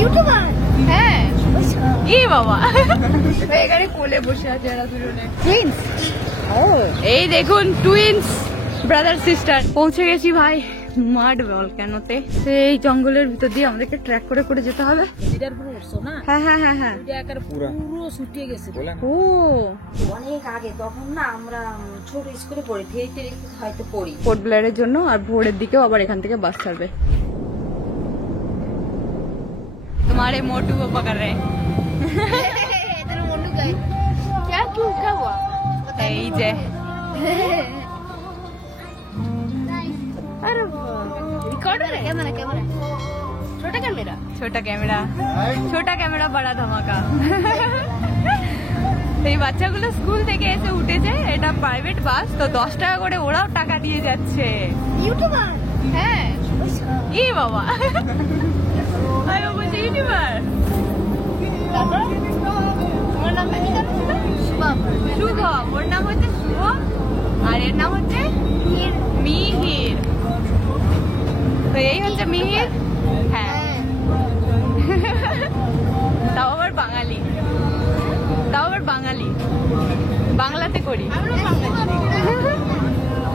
YouTuber. হ্যাঁ এই বাবা এখানে কোলে বসে আছে এরা দুজনে টুইন্স। ও এই দেখুন টুইন্স ব্রাদার সিস্টার। পৌঁছে গেছি ভাই মাড ভলক্যানোতে। সেই জঙ্গলের ভিতর দিয়ে আমাদেরকে ট্র্যাক করে করে যেতে হবে। হ্যাঁ হ্যাঁ হ্যাঁ হ্যাঁ পুরো শুকিয়ে গেছে। ও অনেক আগে, তখন না আমরা ছোট স্কুলে পড়ি, হয়তো পড়ি পোর্ট ব্লেয়ারের জন্য। আর ভোরের দিকেও আবার এখান থেকে বাস ছাড়বে। तुम्हारे मोटू को पकड़ रहे हैं। क्या क्यों क्या हुआ? এই যে अरे रिकॉर्डर है, कैमरा कैमरा छोटा कैमरा ছোটা ক্যামেরা বড়া ধামাকা। এই বাচ্চাগুলো স্কুল থেকে এসে উঠেছে, এটা প্রাইভেট বাস তো 10 টাকা করে ওরাও টাকা দিয়ে যাচ্ছে। ইউটিউবার। হ্যাঁ এই বাবা আরে ও বলছে ইউটিউবার। তারপর তোমার নাম কি জানো? শুভম। শুভম, ওর নাম হচ্ছে শুভম আর এর নাম হচ্ছে মিহির। তো এই হচ্ছে মিহির। হ্যাঁ তাও আবার বাঙালি, বাংলাতে করি।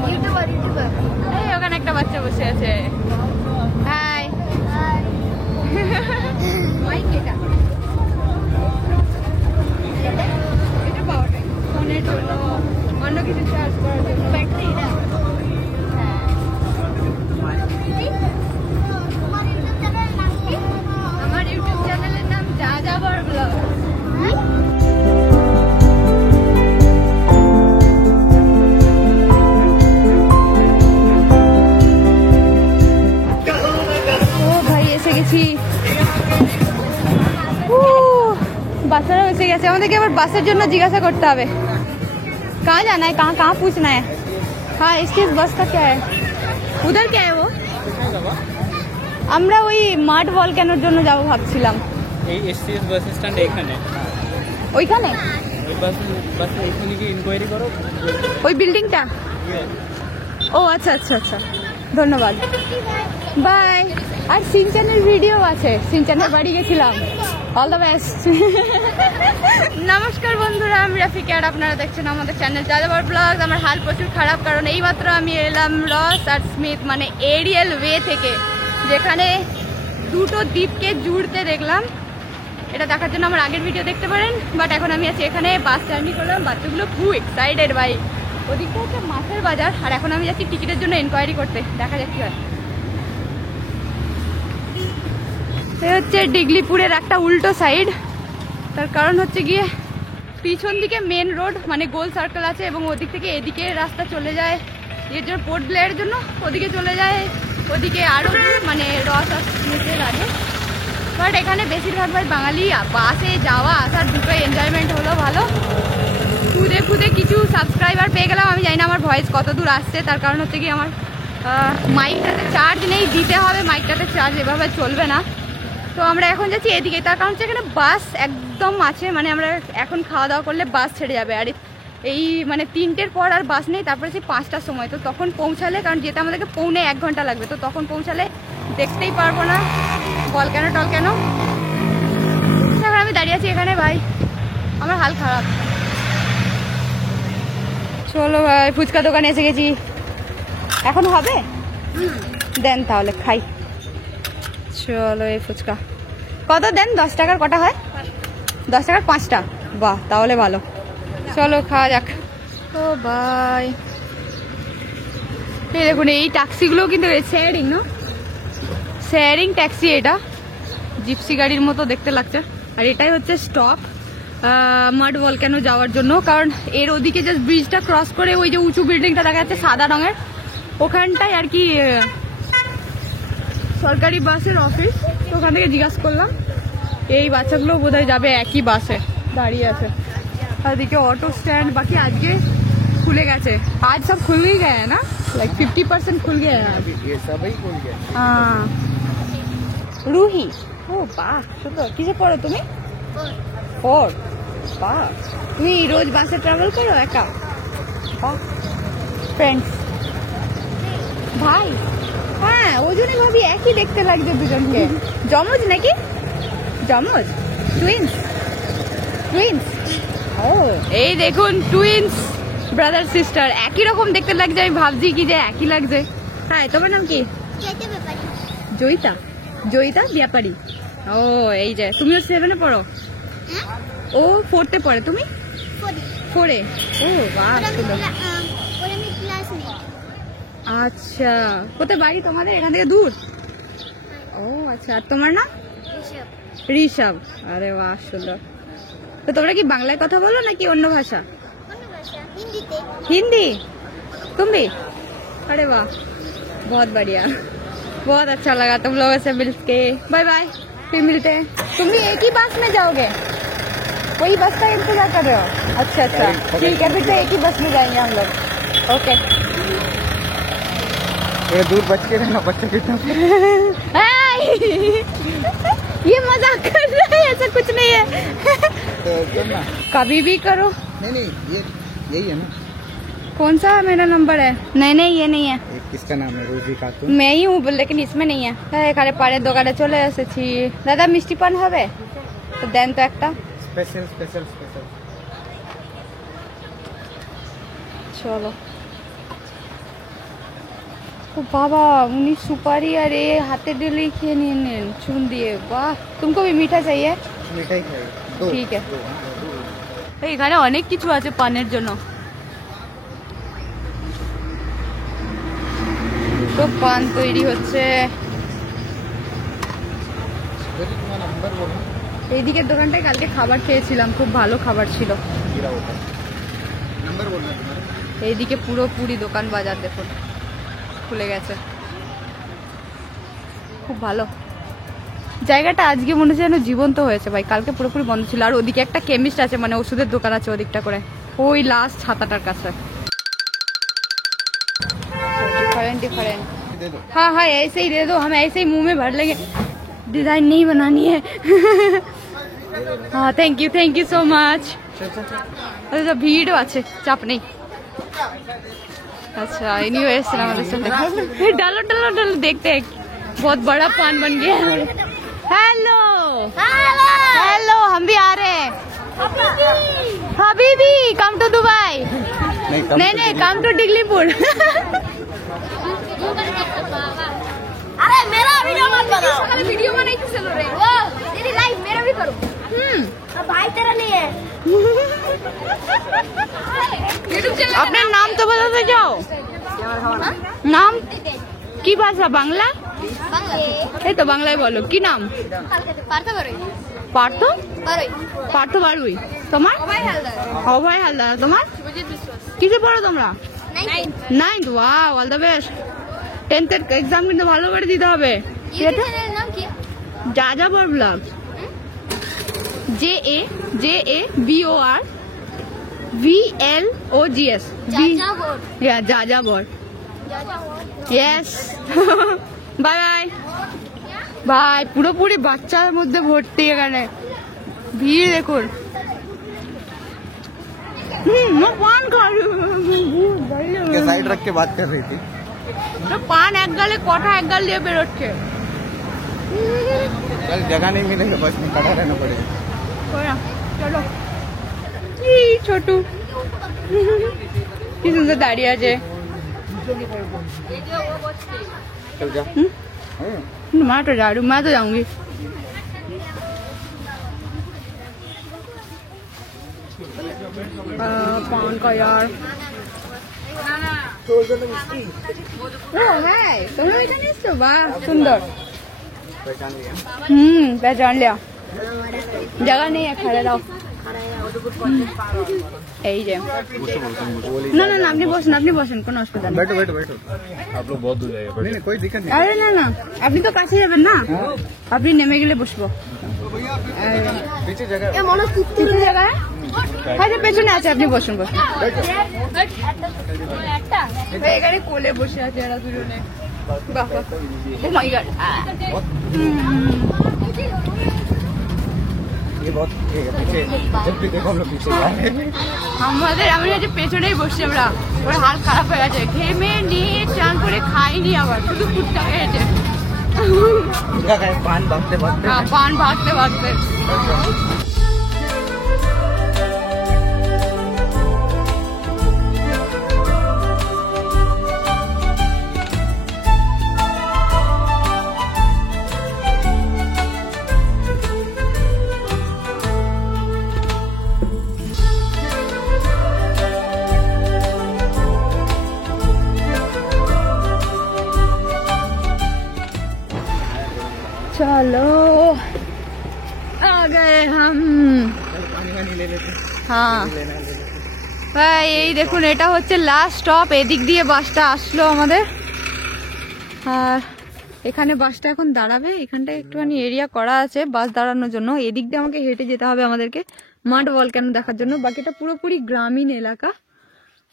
YouTuber YouTuber. এই ওখানে একটা বাচ্চা বসে আছে। হাই মাইক এটা পাওয়ার ব্যাংক ফোনের জন্য, অন্য কিছু চার্জ করার জন্য। ব্যাটারি এটা। আমার ইউটিউব চ্যানেলের নাম যাযাবর ব্লগ। ও ভাই এসে গেছি। বাচ্চারা এসে গেছে, আমাদেরকে আবার বাসের জন্য জিজ্ঞাসা করতে হবে कहाँ जाना है, कहाँ कहाँ पूछना है। हाँ इसकी बस का क्या है, उधर क्या है वो। আমরা ওই মাড ভলক্যানোর জন্য যাবো ভাবছিলাম। এই এসটিএস বাস স্ট্যান্ড এখানে, ওইখানে ওই বাস এইখানে কি ইনকোয়ারি করো, ওই বিল্ডিংটা। ও আচ্ছা আচ্ছা আচ্ছা ধন্যবাদ বাই। আর সিনচানের ভিডিও আছে, সিনচানের বাড়ি গেছিলাম। All the best. নমস্কার বন্ধুরা, আমি রাফিকা আর আপনারা দেখছেন আমাদের চ্যানেল যাযাবর ব্লগ। আমার হাল প্রচুর খারাপ, কারণ এইমাত্র আমি এলাম রস আর স্মিথ মানে এরিয়াল ওয়ে থেকে, যেখানে দুটো দ্বীপকে জুড়তে দেখলাম। এটা দেখার জন্য আমার আগের ভিডিও দেখতে পারেন। বাট এখন আমি আছি এখানে, বাস জার্নি করলাম। বাচ্চাগুলো খুব এক্সাইটেড ভাই। ওদিকটা হচ্ছে মাছের বাজার, আর এখন আমি যাচ্ছি টিকিটের জন্য এনকোয়ারি করতে। দেখা যাক কি হয়। এ হচ্ছে ডিগলিপুরের একটা উল্টো সাইড। তার কারণ হচ্ছে গিয়ে পিছন দিকে মেন রোড মানে গোল সার্কেল আছে, এবং ওদিক থেকে এদিকে রাস্তা চলে যায় এর জন্য পোর্ট ব্লেয়ারের জন্য, ওদিকে চলে যায় ওদিকে আরও মানে রস আসতে লাগে। বাট এখানে বেশিরভাগ ভাই বাঙালি, বাসে যাওয়া আসার দুটোই এনজয়মেন্ট হলো ভালো। খুদে খুদে কিছু সাবস্ক্রাইবার পেয়ে গেলাম। আমি জানি না আমার ভয়েস কত দূর আসছে, তার কারণ হচ্ছে কি আমার মাইকটাতে চার্জ নেই, দিতে হবে মাইকটাতে চার্জ, এভাবে চলবে না। তো আমরা এখন যাচ্ছি এদিকে, তার কারণ হচ্ছে এখানে বাস একদম আছে, মানে আমরা এখন খাওয়া দাওয়া করলে বাস ছেড়ে যাবে। আর এই মানে 3টের পর আর বাস নেই, তারপরে হচ্ছে 5টার সময়। তো তখন পৌঁছালে, কারণ যেতে আমাদেরকে পৌনে 1 ঘন্টা লাগবে, তো তখন পৌঁছালে দেখতেই পারবো না ভলক্যানো টলক্যানো। এখন আমি দাঁড়িয়ে আছি এখানে ভাই, আমার হাল খারাপ। চলো ভাই, ফুচকা দোকানে এসে গেছি। এখন হবে দেন তাহলে খাই। চলো এই ফুচকা কত দেন, 10 টাকার কটা হয়? 10 টাকার 5টা, বাহ তাহলে ভালো। চলো খাওয়া যাক। ও ভাই এই দেখুন, এই ট্যাক্সিগুলো কিন্তু শেয়ারিং না, শেয়ারিং ট্যাক্সি। এটা জিপসি গাড়ির মতো দেখতে লাগছে। আর এটাই হচ্ছে স্টপ মাড ভলক্যানো যাওয়ার জন্য, কারণ এর ওদিকে যে ব্রিজটা ক্রস করে ওই যে উঁচু বিল্ডিংটা দেখা যাচ্ছে সাদা রঙের, ওখানটায় আর কি সরকারি বাসের অফিস। তো ওখান থেকে জিজ্ঞাসা করলাম, এই বাচ্চাগুলো বোধহয় যাবে একই বাসে, দাঁড়িয়ে আছে। আর এদিকে অটো স্ট্যান্ড বাকি আজকে खुले गए, आज सब खुल ही गए हैं ना, लाइक 50% खुल गया है आज। ये सब ही खुल गया। हाँ रूही, ओ বাহ সুন্দর। কিসে পড়ো তুমি? 4। বাহ, তুমি রোজ বাসে ট্রাভেল করো একা? বাহ, ফ্রেন্ডস ভাই। হ্যাঁ ওই জন্যই ভাবি একই দেখতে লাগছে দুজনকে, জমজ নাকি? জমজ টুইন্স টুইন্স ও এই দেখুন টুইন্স ব্রাদার সিস্টার একই রকম দেখতে লাগছে আমি ভাবছি কি যে একই লাগছে হ্যাঁ তোমার নাম কি জয়িতা জয়িতা ব্যাপারী ও এই যে তুমিও 7-এ পড়ো ও 4th-এ পড়ে তুমি 4-এ ও বাহ আচ্ছা কোথায় বাড়ি তোমাদের এখান থেকে দূর ও আচ্ছা আর তোমার নাম ঋষভ আরে বাহ সুন্দর তো তোমরা কি বাংলায় কথা বলো নাকি অন্য ভাষা हिंदी तुम भी अरे वाह बहुत बढ़िया बहुत अच्छा लगा तुम लोगों से मिलके बाय बाय फिर मिलते हैं तुम भी एक ही बस में जाओगे वही बस का इंतजार कर रहे हो अच्छा अच्छा ठीक है फिर तो एक ही बस में जाएंगे हम लोग ओके थोड़ा दूर बच के रहना बच्चा कितना ये मजाक कर रहा है ऐसा कुछ नहीं है करना कभी भी करो नहीं ये यही है ना कौन सा मेरा नंबर है नहीं नहीं ये नहीं है किसका नाम है रोजी खातून मैं ही हूँ लेकिन इसमें नहीं है এখানে পাড়ের দোকানে চলে এসেছি দাদা মিষ্টি পান হবে তো দেন তো একটা স্পেশাল স্পেশাল স্পেশাল চলো ও বাবা উনি সুপারি আর এ হাতে ডেলি খেয়ে নিয়ে নেন চুন দিয়ে বাহ तुमको भी मीठा चाहिए মিঠাই খাই ঠিক আছে এখানে অনেক কিছু আছে পানের জন্য তো পান তৈরি হচ্ছে তোমার নাম্বার বলো এইদিকের দোকানটায় কালকে খাবার খেয়েছিলাম খুব ভালো খাবার ছিল নাম্বার বলনা তোমার এইদিকে পুরোপুরি দোকান বাজার দেখুন খুলে গেছে খুব ভালো জায়গাটা আজকে মনে হচ্ছে যেন জীবন্ত হয়েছে ভাই কালকে পুরোপুরি বন্ধ ছিল আর ওদিকে একটা কেমিস্ট আছে মানে ওষুধের দোকান আছে ওদিকটা করে ওই লাস্ট ছাতাটার কাছে डिफरेंट डिफरेंट दे दो हाँ हाँ ऐसे ही दे दो हम ऐसे ही मुंह में भर लेंगे डिजाइन नहीं बनानी है हाँ थैंक यू सो मच अच्छा भीड़ আছে চাপ নেই अच्छा एनीवेज हमारे साथ डालो डालो डालो देखते हैं बहुत बड़ा पान बन गया है हेलो हेलो हम भी आ रहे हैं हबीबी कम टू दुबई नहीं कम टू डिगलीपुर अरे मेरा वीडियो मत बनाओ वीडियो बनाई चलो रे ओ दीदी लाइव मेरा भी करो अब भाई तेरा नहीं है अपना नाम तो बताते जाओ नाम की भाषा बांग्ला এই তো বাংলায় বলো কি নাম পার্থ পার্থ বারুই তোমার অভয় হালদার তোমার কিসে পড়ো তোমরা 9th wow all the best 10th এর এক্সাম কিন্তু ভালো করে দিতে হবে যাযাবর ব্লগ JAJABOR VLOGS যাযাবর ইয়েস বাই বাই ভাই পুরোপুরি বাচ্চার মধ্যে ভর্তি এখানে ভিড় দেখুন পান साइड रख के बात कर रही थी পান এক গালে কটা এক গাল দিয়ে বেরোচ্ছে कल जगह नहीं मिलेगा बस में खड़ा रहना पड़ेगा চলো ছোটু কি সুন্দর দাঁড়িয়ে আছে चल जा मैं तो जा रही हूँ मैं तो जाऊंगी पान का यार তোমরা এখানে এসছো বাহ সুন্দর पहचान लिया पहचान लिया जगह नहीं है खड़े रहो এই যে না না না আপনি বসেন কোনো অসুবিধা নেই बैठो बैठो बैठो आप लोग बहुत दूर जाएगा नहीं कोई दिक्कत नहीं আরে না না আপনি তো কাছে যাবেন না আপনি নেমে গেলে বসবো पीछे जगह এ মনে কিছু জায়গা হ্যাঁ পেছনে আছে আপনি বসুন এখানে কোলে বসে আছে এরা দুজনে বাহ ও মাই গড ये बहुत पीछे जब भी देखो हम लोग पीछे আমাদের আমি যে পেছনেই বসছি আমরা ওর হাল খারাপ হয়ে গেছে ঘেমে নিয়ে চান করে খাইনি আবার শুধু ফুটটা খেয়েছে क्या कहें, पान भागते भागते हाँ, पान भागते भागते। चलो आ गए हम। पानी वानी ले लेते, हाँ लेना ले लेते। ভাই এই দেখুন এটা হচ্ছে লাস্ট স্টপ, এদিক দিয়ে বাসটা আসলো আমাদের। আর এখানে বাসটা এখন দাঁড়াবে, এখানটায় একটুখানি এরিয়া করা আছে বাস দাঁড়ানোর জন্য। এদিক দিয়ে আমাকে হেঁটে যেতে হবে আমাদেরকে মাড ভলক্যানো দেখার জন্য। বাকিটা পুরোপুরি গ্রামীণ এলাকা।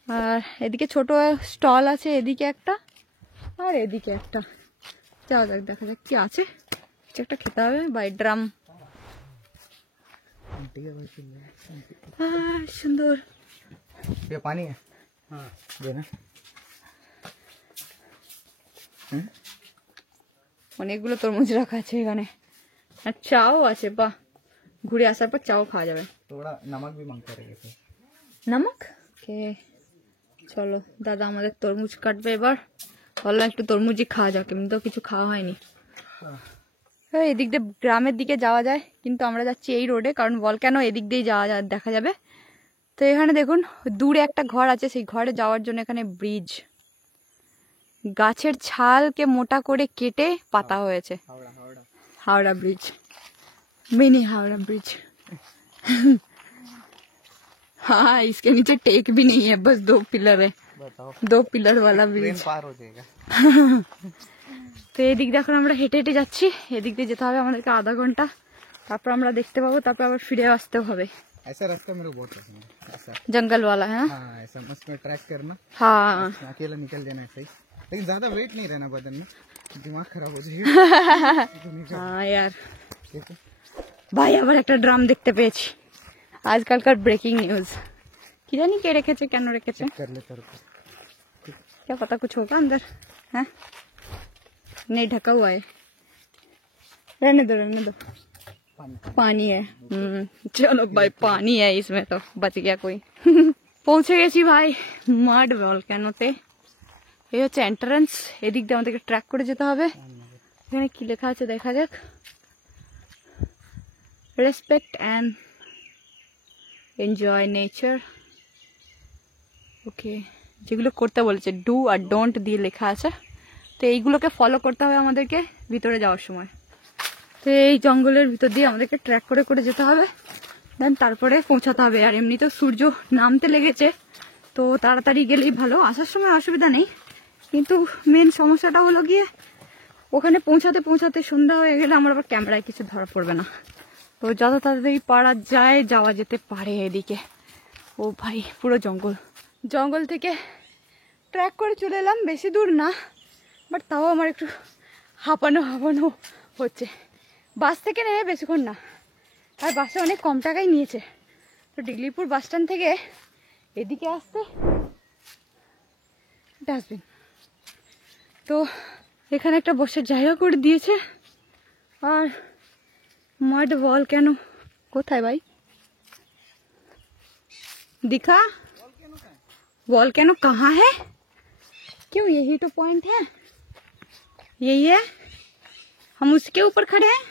আর এদিকে ছোট স্টল আছে, এদিকে একটা আর এদিকে একটা। যাওয়া যাক, দেখা যাক কি আছে। কিছু একটা খেতে হবে। বাই ড্রাম। সুন্দর। ये पानी है, हाँ देना। অনেকগুলো তরমুজ রাখা আছে এখানে, আর চাও আছে। বাহ, ঘুরে আসার পর চাও খাওয়া যাবে। थोड़ा नमक भी मांगता रहेगा। নামক কে চলো, দাদা আমাদের তরমুজ কাটবে এবার। বললাম একটু তরমুজই খাওয়া যাক, এমনি তো কিছু খাওয়া হয়নি। এদিক দিয়ে গ্রামের দিকে যাওয়া যায়, কিন্তু আমরা যাচ্ছি এই রোডে, কারণ ভলক্যানো এদিক দিয়েই যাওয়া দেখা যাবে। তো এখানে দেখুন দূরে একটা ঘর আছে, সেই ঘরে যাওয়ার জন্য এখানে ব্রিজ, গাছের ছালকে মোটা করে কেটে পাতা হয়েছে। Howrah bridge, mini Howrah bridge. हाँ, इसके नीचे टेक भी नहीं है, बस 2 पिलर है। बताओ, 2 पिलर वाला ट्रेन ब्रिज। पार हो जाएगा। তো এদিক দিয়ে এখন আমরা হেঁটে হেঁটে যাচ্ছি। এদিক দিয়ে যেতে হবে আমাদেরকে আধা ঘন্টা, তারপর আমরা দেখতে পাবো, তারপর আবার ফিরে আসতে হবে। ऐसा रास्ता मेरे को बहुत पसंद है, ऐसा। जंगल वाला है ना? हाँ, ऐसा मस्त में ट्रैक करना, हाँ अकेला निकल जाना ऐसा ही। लेकिन ज्यादा वेट नहीं रहना बदन में, दिमाग खराब हो जाएगा। हाँ यार, देखो ভাই আবার একটা ড্রাম দেখতে পেয়েছি। আজকালকার ব্রেকিং নিউজ। কি জানি কে রেখেছে, কেন রেখেছে, कर लेता रुको। क्या पता कुछ होगा अंदर है। नहीं, ढका हुआ है। रहने दो रहने दो। पानी है। चलो भाई, पानी है इसमें तो बच गया कोई। পৌঁছে গেছি ভাই মাড ভলক্যানোতে। এই হচ্ছে এন্ট্রান্স। এদিক দিয়ে আমাদেরকে ট্র্যাক করে যেতে হবে। এখানে কি লেখা আছে দেখা যাক। Respect and enjoy nature. Okay, যেগুলো করতে বলেছে ডু আর ডোন্ট দিয়ে লেখা আছে। তো এইগুলোকে ফলো করতে হবে আমাদেরকে ভিতরে যাওয়ার সময়। তো এই জঙ্গলের ভিতর দিয়ে আমাদেরকে ট্র্যাক করে করে যেতে হবে, দেন তারপরে পৌঁছাতে হবে। আর এমনি তো সূর্য নামতে লেগেছে, তো তাড়াতাড়ি গেলেই ভালো। আসার সময় অসুবিধা নেই, কিন্তু মেন সমস্যাটা হলো গিয়ে ওখানে পৌঁছাতে পৌঁছাতে সন্ধ্যা হয়ে গেলে আমার আবার ক্যামেরায় কিছু ধরা পড়বে না। তো যত তাড়াতাড়ি পারা যায় যাওয়া যেতে পারে এদিকে। ও ভাই, পুরো জঙ্গল। জঙ্গল থেকে ট্র্যাক করে চলে এলাম, বেশি দূর না, বাট তাও আমার একটু হাঁপানো হাঁপানো হচ্ছে। বাস থেকে নেমে বেশিক্ষণ না, আর বাসে অনেক কম টাকাই নিয়েছে। তো ডিগলিপুর বাস স্ট্যান্ড থেকে এদিকে আসতে ডাস্টবিন, তো এখানে একটা বসার জায়গা করে দিয়েছে। আর মাড ভলক্যানো কোথায় ভাই दिखा? वॉल्केनो कहाँ है? क्यों, यही तो पॉइंट है, यही है। हम उसके ऊपर खड़े हैं।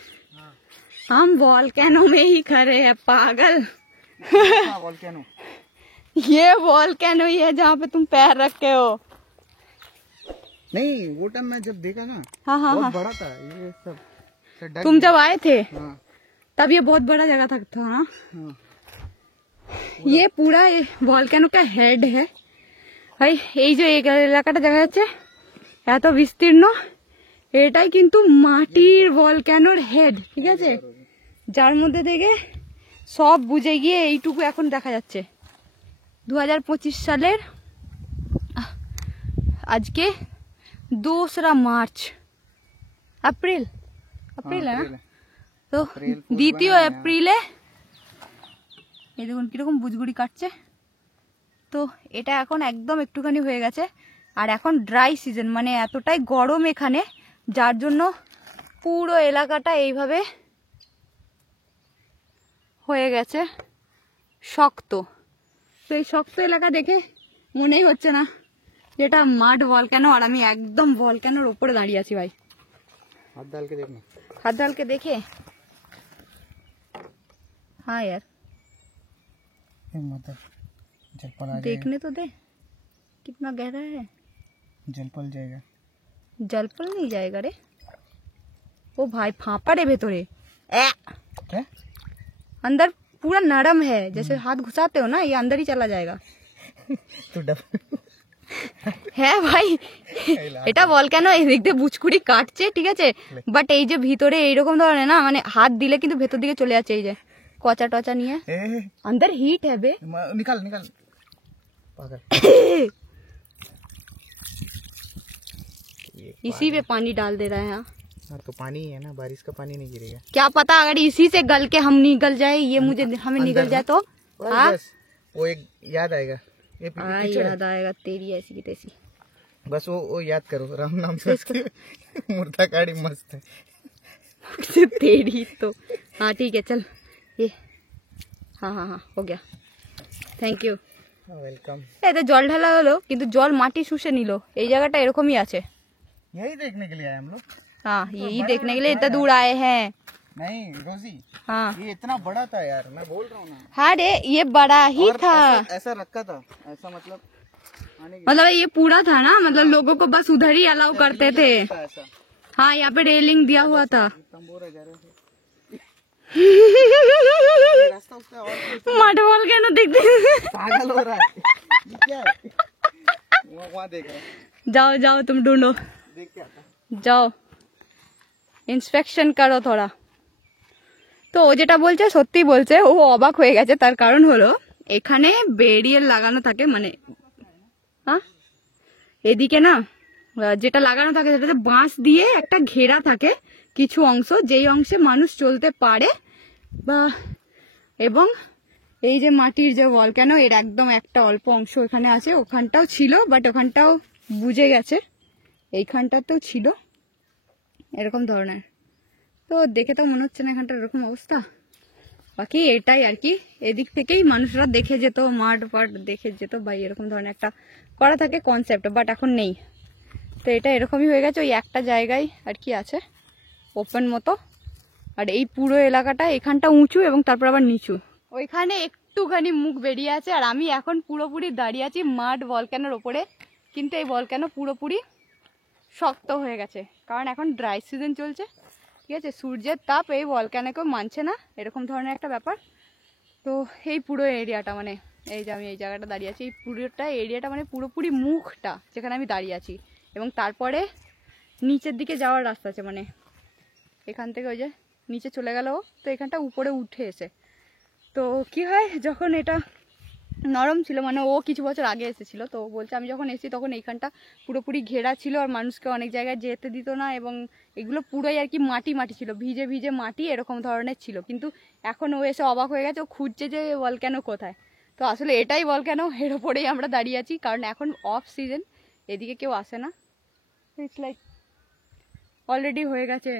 हम वॉल्केनो में ही खड़े हैं पागल। वोल्केनो, ये वॉल्केनो ही है जहाँ पे तुम पैर रखे हो। नहीं वो टाइम मैं जब देखा ना, हाँ हाँ बहुत हाँ, बड़ा था ये सब। से डर तुम जब आए थे हाँ, तब ये बहुत बड़ा जगह था ना। हाँ। ये पूरा ভলক্যানো का হেড है ভাই। এই যে এলাকাটা দেখা যাচ্ছে এত বিস্তীর্ণ, এটাই কিন্তু মাটির ভলক্যানোর হেড, ঠিক আছে, যার মধ্যে থেকে সব বুঝে গিয়ে এইটুকু এখন দেখা যাচ্ছে। 2025 সালের আজকে 2 মার্চ, এপ্রিল এপ্রিল है ना, তো দ্বিতীয় এপ্রিলে এই দেখুন কিরকম বুজগুড়ি কাটছে। তো এটা এখন একদম একটুখানি হয়ে গেছে। আর এখন ড্রাই সিজন, মানে এতটাই গরম এখানে, যার জন্য পুরো এলাকাটা এইভাবে হয়ে গেছে শক্ত। তো এই শক্ত এলাকা দেখে মনেই হচ্ছে না যেটা মাড ভলক্যানো, আর আমি একদম ভলক্যানোর ওপরে দাঁড়িয়ে আছি ভাই। हाथ डाल के देखना। हाथ डाल के देखे? हाँ यार मतलब जलपल आ देखने तो दे कितना गहरा है। जलपल जाएगा। जलपल नहीं जाएगा रे, ओ भाई फांपा रे भेतरे क्या? अंदर पूरा नरम है, जैसे हाथ घुसाते हो ना, ये अंदर ही चला जाएगा। तू डब হ্যাঁ ভাই, এটা ভলক্যানো এদিক দিয়ে বুচকুড়ি কাটছে, ঠিক আছে, বাট এই যে ভিতরে এইরকম ধরনের না, মানে হাত দিলে কিন্তু ভেতর দিকে চলে যাচ্ছে। এই যে কচা টচা নিয়ে अंदर हीट है बे। निकाल निकाल पागल। इसी पे पानी डाल दे रहा है। हाँ तो पानी ही है ना, बारिश का पानी नहीं गिरेगा। क्या पता अगर इसी से गल के हम निकल जाए, ये मुझे हमें निकल जाए तो हाँ? बस वो एक याद आएगा, ये पीछे याद आएगा तेरी ऐसी की तैसी। बस वो याद करो, राम नाम से मुर्दा गाड़ी मस्त है। तेरी तो हाँ ठीक है चल ये हाँ हाँ हाँ हो गया, থ্যাংক ইউ। वेलकम। এতে জল ঢালা হলো কিন্তু জল মাটি শুষে নিল। এই জায়গাটা এরকমই আছে। यही देखने के लिए आए हम लोग। हाँ यही देखने के लिए इतना दूर आए हैं। नहीं रोजी, हाँ ये इतना बड़ा था यार, मैं बोल रहा हूँ ना। हाँ रे ये बड़ा ही और था, ऐसा रखा था, ऐसा मतलब आने के मतलब ये पूरा था ना, मतलब लोगों को बस उधर ही अलाउ करते थे। लिए ऐसा हाँ यहाँ पे रेलिंग दिया हुआ था। तंबू रह जा रहे थे। रास्ता उसका और मट बोल के ना देखते पागल हो रहा है। ये क्या है? वहाँ देख रहा है, जाओ जाओ तुम ढूंढो, देख के आता। যাও ইন্সপেকশন করো থোড়া। তো ও যেটা বলছে সত্যি বলছে, ও অবাক হয়ে গেছে। তার কারণ হলো এখানে ব্যারিয়ার লাগানো থাকে, মানে হ্যাঁ এদিকে না যেটা লাগানো থাকে সেটাতে বাঁশ দিয়ে একটা ঘেরা থাকে কিছু অংশ, যেই অংশে মানুষ চলতে পারে বা, এবং এই যে মাটির যে ভলক্যানো এর একদম একটা অল্প অংশ এখানে আছে, ওখানটাও ছিল বাট ওখানটাও বুঝে গেছে, এইখানটাতেও ছিল এরকম ধরনের। তো দেখে তো মনে হচ্ছে না এখানটার এরকম অবস্থা। বাকি এটাই আর কি, এদিক থেকেই মানুষরা দেখে যেত, মাঠ পাট দেখে যেত বা এরকম ধরনের একটা করা থাকে কনসেপ্ট, বাট এখন নেই। তো এটা এরকমই হয়ে গেছে, ওই একটা জায়গায় আর কি আছে ওপেন মতো, আর এই পুরো এলাকাটা এখানটা উঁচু এবং তারপর আবার নিচু, ওইখানে একটুখানি মুখ বেরিয়ে আছে। আর আমি এখন পুরোপুরি দাঁড়িয়ে আছি মাড ভলক্যানোর ওপরে, কিন্তু এই ভলক্যানো পুরোপুরি শক্ত হয়ে গেছে, কারণ এখন ড্রাই সিজন চলছে, ঠিক আছে, সূর্যের তাপ এই ভলক্যানোকেও মানছে না, এরকম ধরনের একটা ব্যাপার। তো এই পুরো এরিয়াটা, মানে এই যে আমি এই জায়গাটা দাঁড়িয়ে আছি, এই পুরোটা এরিয়াটা মানে পুরোপুরি মুখটা যেখানে আমি দাঁড়িয়ে আছি, এবং তারপরে নিচের দিকে যাওয়ার রাস্তা আছে, মানে এখান থেকে ওই যে নিচে চলে গেল, তো এখানটা উপরে উঠে এসে। তো কি হয় যখন এটা নরম ছিল, মানে ও কিছু বছর আগে এসেছিল, তো বলছে আমি যখন এসেছি তখন এইখানটা পুরোপুরি ঘেরা ছিল আর মানুষকে অনেক জায়গায় যেতে দিত না, এবং এগুলো পুরোই আর কি মাটি মাটি ছিল, ভিজে ভিজে মাটি এরকম ধরনের ছিল। কিন্তু এখন ও এসে অবাক হয়ে গেছে, ও খুঁজছে যে ভলক্যানো কোথায়। তো আসলে এটাই ভলক্যানো, এর ওপরেই আমরা দাঁড়িয়ে আছি, কারণ এখন অফ সিজন, এদিকে কেউ আসে না। ইটস লাইক অলরেডি হয়ে গেছে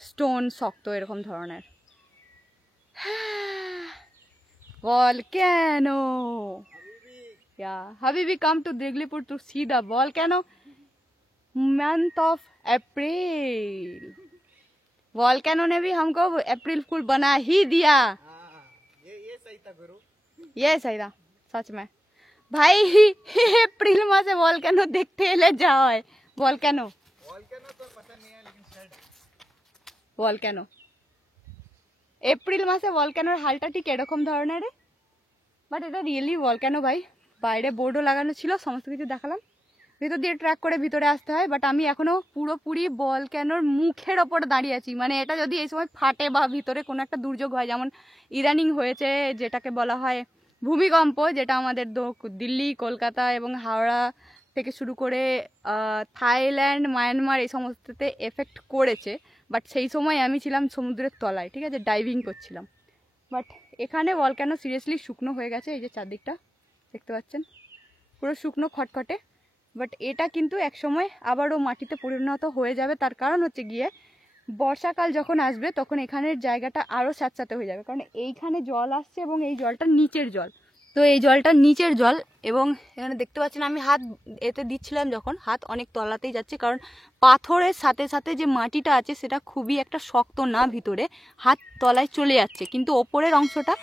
স্টোন শক্ত এরকম ধরনের। Volcano. Yeah, Habibi come to Diglipur to see the volcano. Month of April. Volcano ने भी हमको अप्रैल फूल बना ही दिया। ये सही था गुरु, ये सही था सच में भाई। अप्रैल मासे volcano देखते ले जाओ है volcano। वॉल्केनो तो पता नहीं है लेकिन शायद volcano এপ্রিল মাসে ভলক্যানোর হালটা ঠিক এরকম ধরনের, বাট এটা রিয়েলি ভলক্যানো ভাই। বাইরে বোর্ডও লাগানো ছিল, সমস্ত কিছু দেখালাম, ভিতর দিয়ে ট্র্যাক করে ভিতরে আসতে হয়। বাট আমি এখনো পুরোপুরি ভলক্যানোর মুখের ওপর দাঁড়িয়ে আছি, মানে এটা যদি এই সময় ফাটে বা ভিতরে কোনো একটা দুর্যোগ হয়, যেমন ইদানিং হয়েছে যেটাকে বলা হয় ভূমিকম্প, যেটা আমাদের দিল্লি, কলকাতা এবং হাওড়া থেকে শুরু করে থাইল্যান্ড, মায়ানমার এই সমস্ততে এফেক্ট করেছে। বাট সেই সময় আমি ছিলাম সমুদ্রের তলায়, ঠিক আছে, ডাইভিং করছিলাম। বাট এখানে ভলক্যানো সিরিয়াসলি শুকনো হয়ে গেছে, এই যে চারদিকটা দেখতে পাচ্ছেন পুরো শুকনো খটখটে। বাট এটা কিন্তু একসময় আবারও মাটিতে পরিণত হয়ে যাবে, তার কারণ হচ্ছে গিয়ে বর্ষাকাল যখন আসবে তখন এখানের জায়গাটা আরও স্যাঁতস্যাঁতে হয়ে যাবে, কারণ এইখানে জল আসছে এবং এই জলটা নিচের জল। তো এই জলটা নিচের জল, এবং এখানে দেখতে পাচ্ছেন আমি হাত এতে দিচ্ছিলাম যখন, হাত অনেক তলাতেই যাচ্ছে, কারণ পাথরের সাথে সাথে যে মাটিটা আছে সেটা খুবই একটা শক্ত না, ভিতরে হাত তলায় চলে যাচ্ছে, কিন্তু ওপরের অংশটা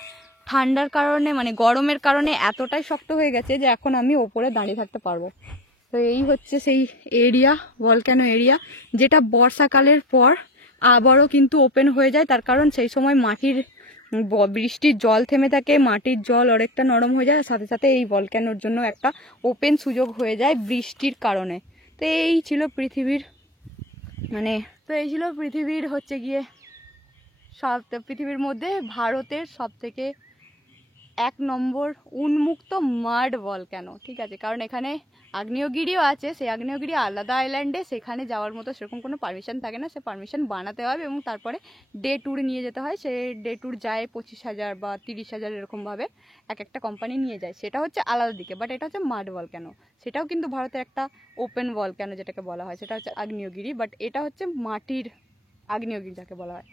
ঠান্ডার কারণে মানে গরমের কারণে এতটাই শক্ত হয়ে গেছে যে এখন আমি ওপরে দাঁড়িয়ে থাকতে পারবো। তো এই হচ্ছে সেই এরিয়া, ভলক্যানো এরিয়া, যেটা বর্ষাকালের পর আবারও কিন্তু ওপেন হয়ে যায়, তার কারণ সেই সময় মাটির বৃষ্টির জল থেমে থাকে, মাটির জল অনেকটা নরম হয়ে যায়, সাথে সাথে এই ভলক্যানোর জন্য একটা ওপেন সুযোগ হয়ে যায় বৃষ্টির কারণে। তো এই ছিল পৃথিবীর হচ্ছে গিয়ে পৃথিবীর মধ্যে ভারতের সবথেকে 1 নম্বর উন্মুক্ত মাড ভলক্যানো, ঠিক আছে। কারণ এখানে আগ্নেয়গিরিও আছে, সেই আগ্নেয়গিরি আলাদা আইল্যান্ডে, সেখানে যাওয়ার মতো সেরকম কোনো পারমিশন থাকে না, সে পারমিশন বানাতে হবে এবং তারপরে ডে ট্যুর নিয়ে যেতে হয়। সে ডে ট্যুর যায় 25,000 বা 30,000 এরকমভাবে একটা কোম্পানি নিয়ে যায়, সেটা হচ্ছে আলাদা দিকে। বাট এটা হচ্ছে মাড ভলক্যানো, সেটাও কিন্তু ভারতের একটা ওপেন ভলক্যানো যেটাকে বলা হয়, সেটা হচ্ছে আগ্নেয়গিরি, বাট এটা হচ্ছে মাটির আগ্নেয়গিরি যাকে বলা হয়।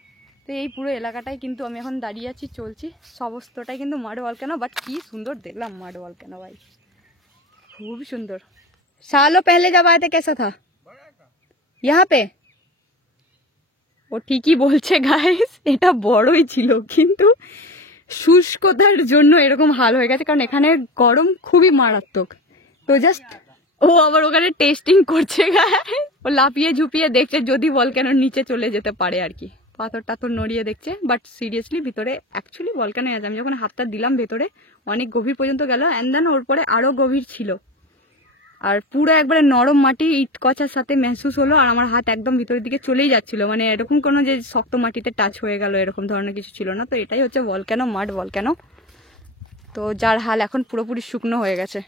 তো এই পুরো এলাকাটাই কিন্তু আমি এখন দাঁড়িয়ে আছি, চলছি, সমস্তটাই কিন্তু মাড ভলক্যানো। বাট কি সুন্দর দেখলাম মাড ভলক্যানো ভাই, খুব সুন্দর। सालों पहले जब आए थे कैसा था यहाँ पे? ও ঠিকই বলছে গাইস, এটা বড়ই ছিল কিন্তু শুষ্কতার জন্য এরকম হাল হয়ে গেছে, কারণ এখানে গরম খুবই মারাত্মক। তো জাস্ট ও আবার ওখানে টেস্টিং করছে গাইস, ও লাফিয়ে ঝুপিয়ে দেখছে যদি ভলক্যানোর নিচে চলে যেতে পারে আর কি, পাথর টাথর নড়িয়ে দেখছে। বাট সিরিয়াসলি ভিতরে অ্যাকচুয়ালি ভলক্যানো আছে, আমি যখন হাতটা দিলাম ভেতরে অনেক গভীর পর্যন্ত গেল, অ্যান্ড দেন ওর পরে আরো গভীর ছিল, আর পুরো একবারে নরম মাটি ইট কচার সাথে মেহসুস হলো, আর আমার হাত একদম ভিতরের দিকে চলেই যাচ্ছিল, মানে এরকম কোনো যে শক্ত মাটিতে টাচ হয়ে গেল এরকম ধরনের কিছু ছিল না। তো এটাই হচ্ছে ভলক্যানো, মাড ভলক্যানো, তো যার হাল এখন পুরোপুরি শুকনো হয়ে গেছে।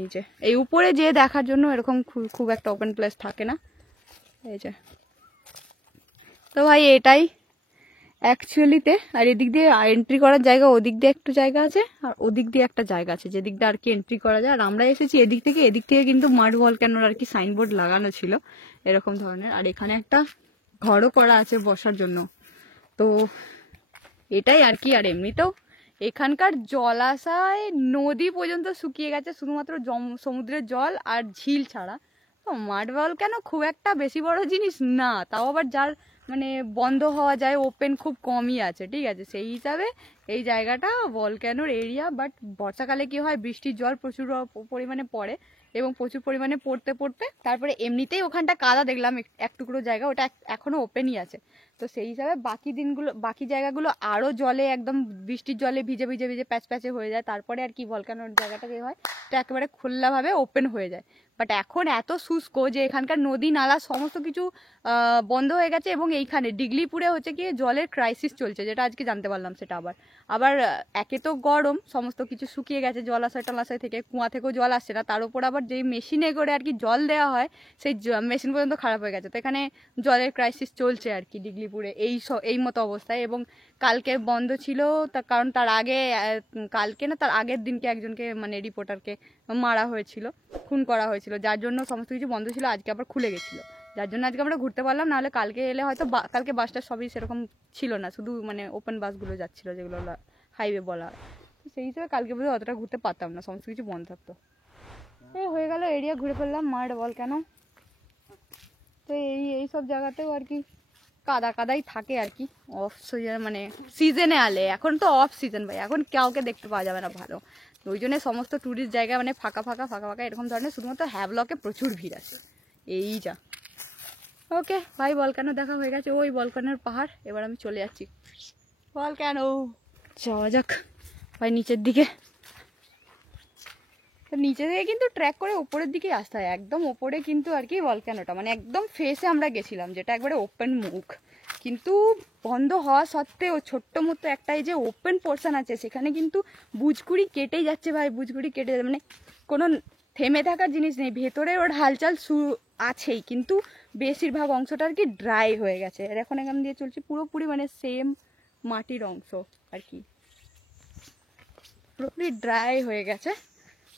এই যে এই উপরে যে দেখার জন্য এরকম খুব একটা ওপেন প্লেস থাকে না, এই যে। তো ভাই এটাই অ্যাকচুয়ালিতে, আর এদিক দিয়ে এন্ট্রি করার জায়গা, ওদিক দিয়ে একটু জায়গা আছে আর ওদিক দিয়ে একটা জায়গা আছে যেদিক দিয়ে আর কি এন্ট্রি করা যায়। আর আমরা এসেছি এদিক থেকে কিন্তু মাড ভলক্যানোর আর কি সাইনবোর্ড লাগানো ছিল এরকম ধরনের, আর এখানে একটা ঘরও করা আছে বসার জন্য। তো এটাই আর কি। আর এমনিতেও এখানকার জলাশয় নদী পর্যন্ত শুকিয়ে গেছে, শুধুমাত্র সমুদ্রের জল আর ঝিল ছাড়া। তো মাড ভলক্যানো খুব একটা বেশি বড় জিনিস না, তাও আবার যার মানে বন্ধ হওয়া যায় ওপেন খুব কমই আছে, ঠিক আছে। সেই হিসাবে এই জায়গাটা ভলক্যানোর এরিয়া। বাট বর্ষাকালে কি হয়, বৃষ্টির জল প্রচুর পরিমাণে পড়ে এবং প্রচুর পরিমাণে পড়তে তারপরে এমনিতেই ওখানটা কাদা দেখলাম এক টুকরো জায়গা, ওটা এখনো ওপেনই আছে। তো সেই হিসাবে বাকি জায়গাগুলো আরো জলে একদম বৃষ্টির জলে ভিজে ভিজে ভিজে প্যাচে হয়ে যায়, তারপরে আর কি ভলক্যানোর জায়গাটা কি হয়, এটা একেবারে খোলাভাবে ওপেন হয়ে যায়। বাট এখন এত শুষ্ক যে এখানকার নদী নালা সমস্ত কিছু বন্ধ হয়ে গেছে, এবং এইখানে ডিগলিপুরে হচ্ছে কি জলের ক্রাইসিস চলছে, যেটা আজকে জানতে পারলাম। সেটা আবার একে তো গরম, সমস্ত কিছু শুকিয়ে গেছে, জলাশয় টলাশয় থেকে কুয়া থেকেও জল আসছে না, তার উপর আবার যেই মেশিনে করে আর কি জল দেওয়া হয় সেই মেশিন পর্যন্ত খারাপ হয়ে গেছে। তো এখানে জলের ক্রাইসিস চলছে আর কি ডিগলিপুরে এই মতো অবস্থায়। এবং কালকে বন্ধ ছিল, কারণ তার আগে কালকে না তার আগের দিনকে একজনকে মানে রিপোর্টারকে মারা হয়েছিল, খুন করা হয়েছিল, যার জন্য সমস্ত কিছু বন্ধ ছিল। আজকে আবার খুলে গেছিলো, যার জন্য আজকে আমরা ঘুরতে পারলাম, নাহলে কালকে এলে হয়তো কালকে বাসটা সবই সেরকম ছিল না, শুধু মানে ওপেন বাসগুলো যাচ্ছিলো যেগুলো হাইওয়ে বলা হয়। তো সেই হিসেবে কালকে বোধহয় অতটা ঘুরতে পারতাম না, সমস্ত কিছু বন্ধ থাকতো। এই হয়ে গেল এরিয়া ঘুরে ফেললাম মাড ভলক্যানো। তো এই সব জায়গাতেও আর কি কাদাই থাকে আর কি অফ সিজন, মানে সিজনে আলে। এখন তো অফ সিজন ভাই, এখন কাউকে দেখতে পাওয়া যাবে না ভালো, তো ওই জন্য সমস্ত টুরিস্ট জায়গা মানে ফাঁকা এরকম ধরনের। শুধুমাত্র হ্যাভলকে প্রচুর ভিড় আছে, এই যা। ওকে ভাই, ভলক্যানো দেখা হয়ে গেছে, ওই ভলক্যানোর পাহাড়। এবার আমি চলে যাচ্ছি ভলক্যানো, যাওয়া যাক ভাই নিচের দিকে। তো নিচে থেকে কিন্তু ট্র্যাক করে উপরের দিকে আসতে হয়, একদম ওপরে কিন্তু আর কি ভলক্যানোটা, মানে একদম ফেসে আমরা গেছিলাম, যেটা একবারে ওপেন মুখ। কিন্তু বন্ধ হওয়া সত্ত্বেও ছোট্ট মতো একটা এই যে ওপেন পোর্শন আছে, সেখানে কিন্তু বুজকুড়ি কেটেই যাচ্ছে ভাই, বুজকুড়ি কেটে যাচ্ছে, মানে কোনো থেমে থাকার জিনিস নেই। ভেতরে ওর হালচাল আছেই, কিন্তু বেশিরভাগ অংশটা আর কি ড্রাই হয়ে গেছে। আর এখন এখান দিয়ে চলছি পুরোপুরি মানে সেম মাটির অংশ আর কি, পুরোপুরি ড্রাই হয়ে গেছে।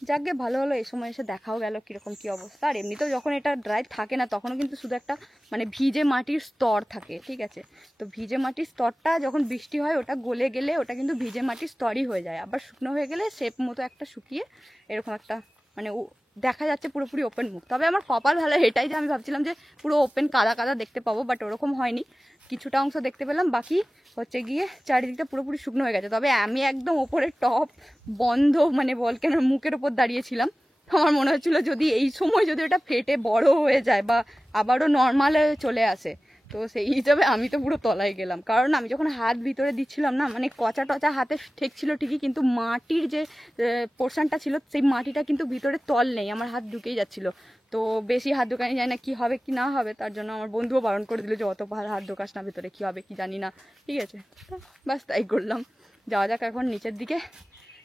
যাকে ভালো হলো এই সময় এসে দেখাও গেল কিরকম কি অবস্থা। আর এমনিতেও যখন এটা ড্রাই থাকে না তখনও কিন্তু শুধু একটা মানে ভিজে মাটির স্তর থাকে, ঠিক আছে। তো ভিজে মাটির স্তরটা যখন বৃষ্টি হয় ওটা গলে গেলে ওটা কিন্তু ভিজে মাটির স্তরই হয়ে যায়, আবার শুকনো হয়ে গেলে শেপ মতো একটা শুকিয়ে এরকম একটা মানে দেখা যাচ্ছে পুরোপুরি ওপেন মুখ। তবে আমার কপাল ভালো এটাই যে আমি ভাবছিলাম যে পুরো ওপেন কাদা কাদা দেখতে পাবো, বাট ওরকম হয়নি, কিছুটা অংশ দেখতে পেলাম, বাকি হচ্ছে গিয়ে চারিদিকটা পুরোপুরি শুকনো হয়ে গেছে। তবে আমি একদম ওপরে টপ বন্ধ মানে ভলক্যানোর মুখের ওপর দাঁড়িয়েছিলাম, আমার মনে হচ্ছিল যদি এই সময় যদি ওটা ফেটে বড় হয়ে যায় বা আবারও নর্মালে চলে আসে, তো সেই হিসাবে আমি তো পুরো তলায় গেলাম। কারণ আমি যখন হাত ভিতরে দিচ্ছিলাম না, মানে কচা টচা হাতে ঠেকছিল ঠিকই, কিন্তু মাটির যে পোর্শনটা ছিল সেই মাটিটা কিন্তু ভিতরে তল নেই, আমার হাত ঢুকেই যাচ্ছিল। তো বেশি হাত ঢোকানি যায় না, কি হবে কি না হবে, তার জন্য আমার বন্ধুও বারণ করে দিল যে অত হাত ঢোকাস না ভিতরে, কি হবে কি জানি না, ঠিক আছে। বাস তাই করলাম। যাওয়া যাক এখন নিচের দিকে,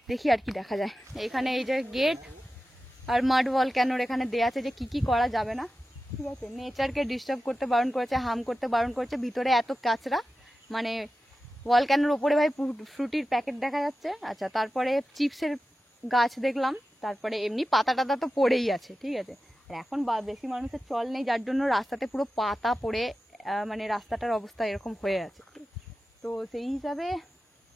দেখি আর কি দেখা যায়। এখানে এই যে গেট আর মাড ভলক্যানোর এখানে দেয়া আছে যে কি কি করা যাবে না, ঠিক আছে। নেচারকে ডিস্টার্ব করতে বারণ করেছে, হার্ম করতে বারণ করেছে। ভিতরে এত কাঁচরা, মানে ভলক্যানোর ওপরে ভাই ফ্রুটির প্যাকেট দেখা যাচ্ছে, আচ্ছা। তারপরে চিপসের গাছ দেখলাম, তারপরে এমনি পাতা টাতা তো পড়েই আছে, ঠিক আছে। আর এখন বেশি মানুষের চল নেই, যার জন্য রাস্তাতে পুরো পাতা পড়ে মানে রাস্তাটার অবস্থা এরকম হয়ে আছে। তো সেই হিসাবে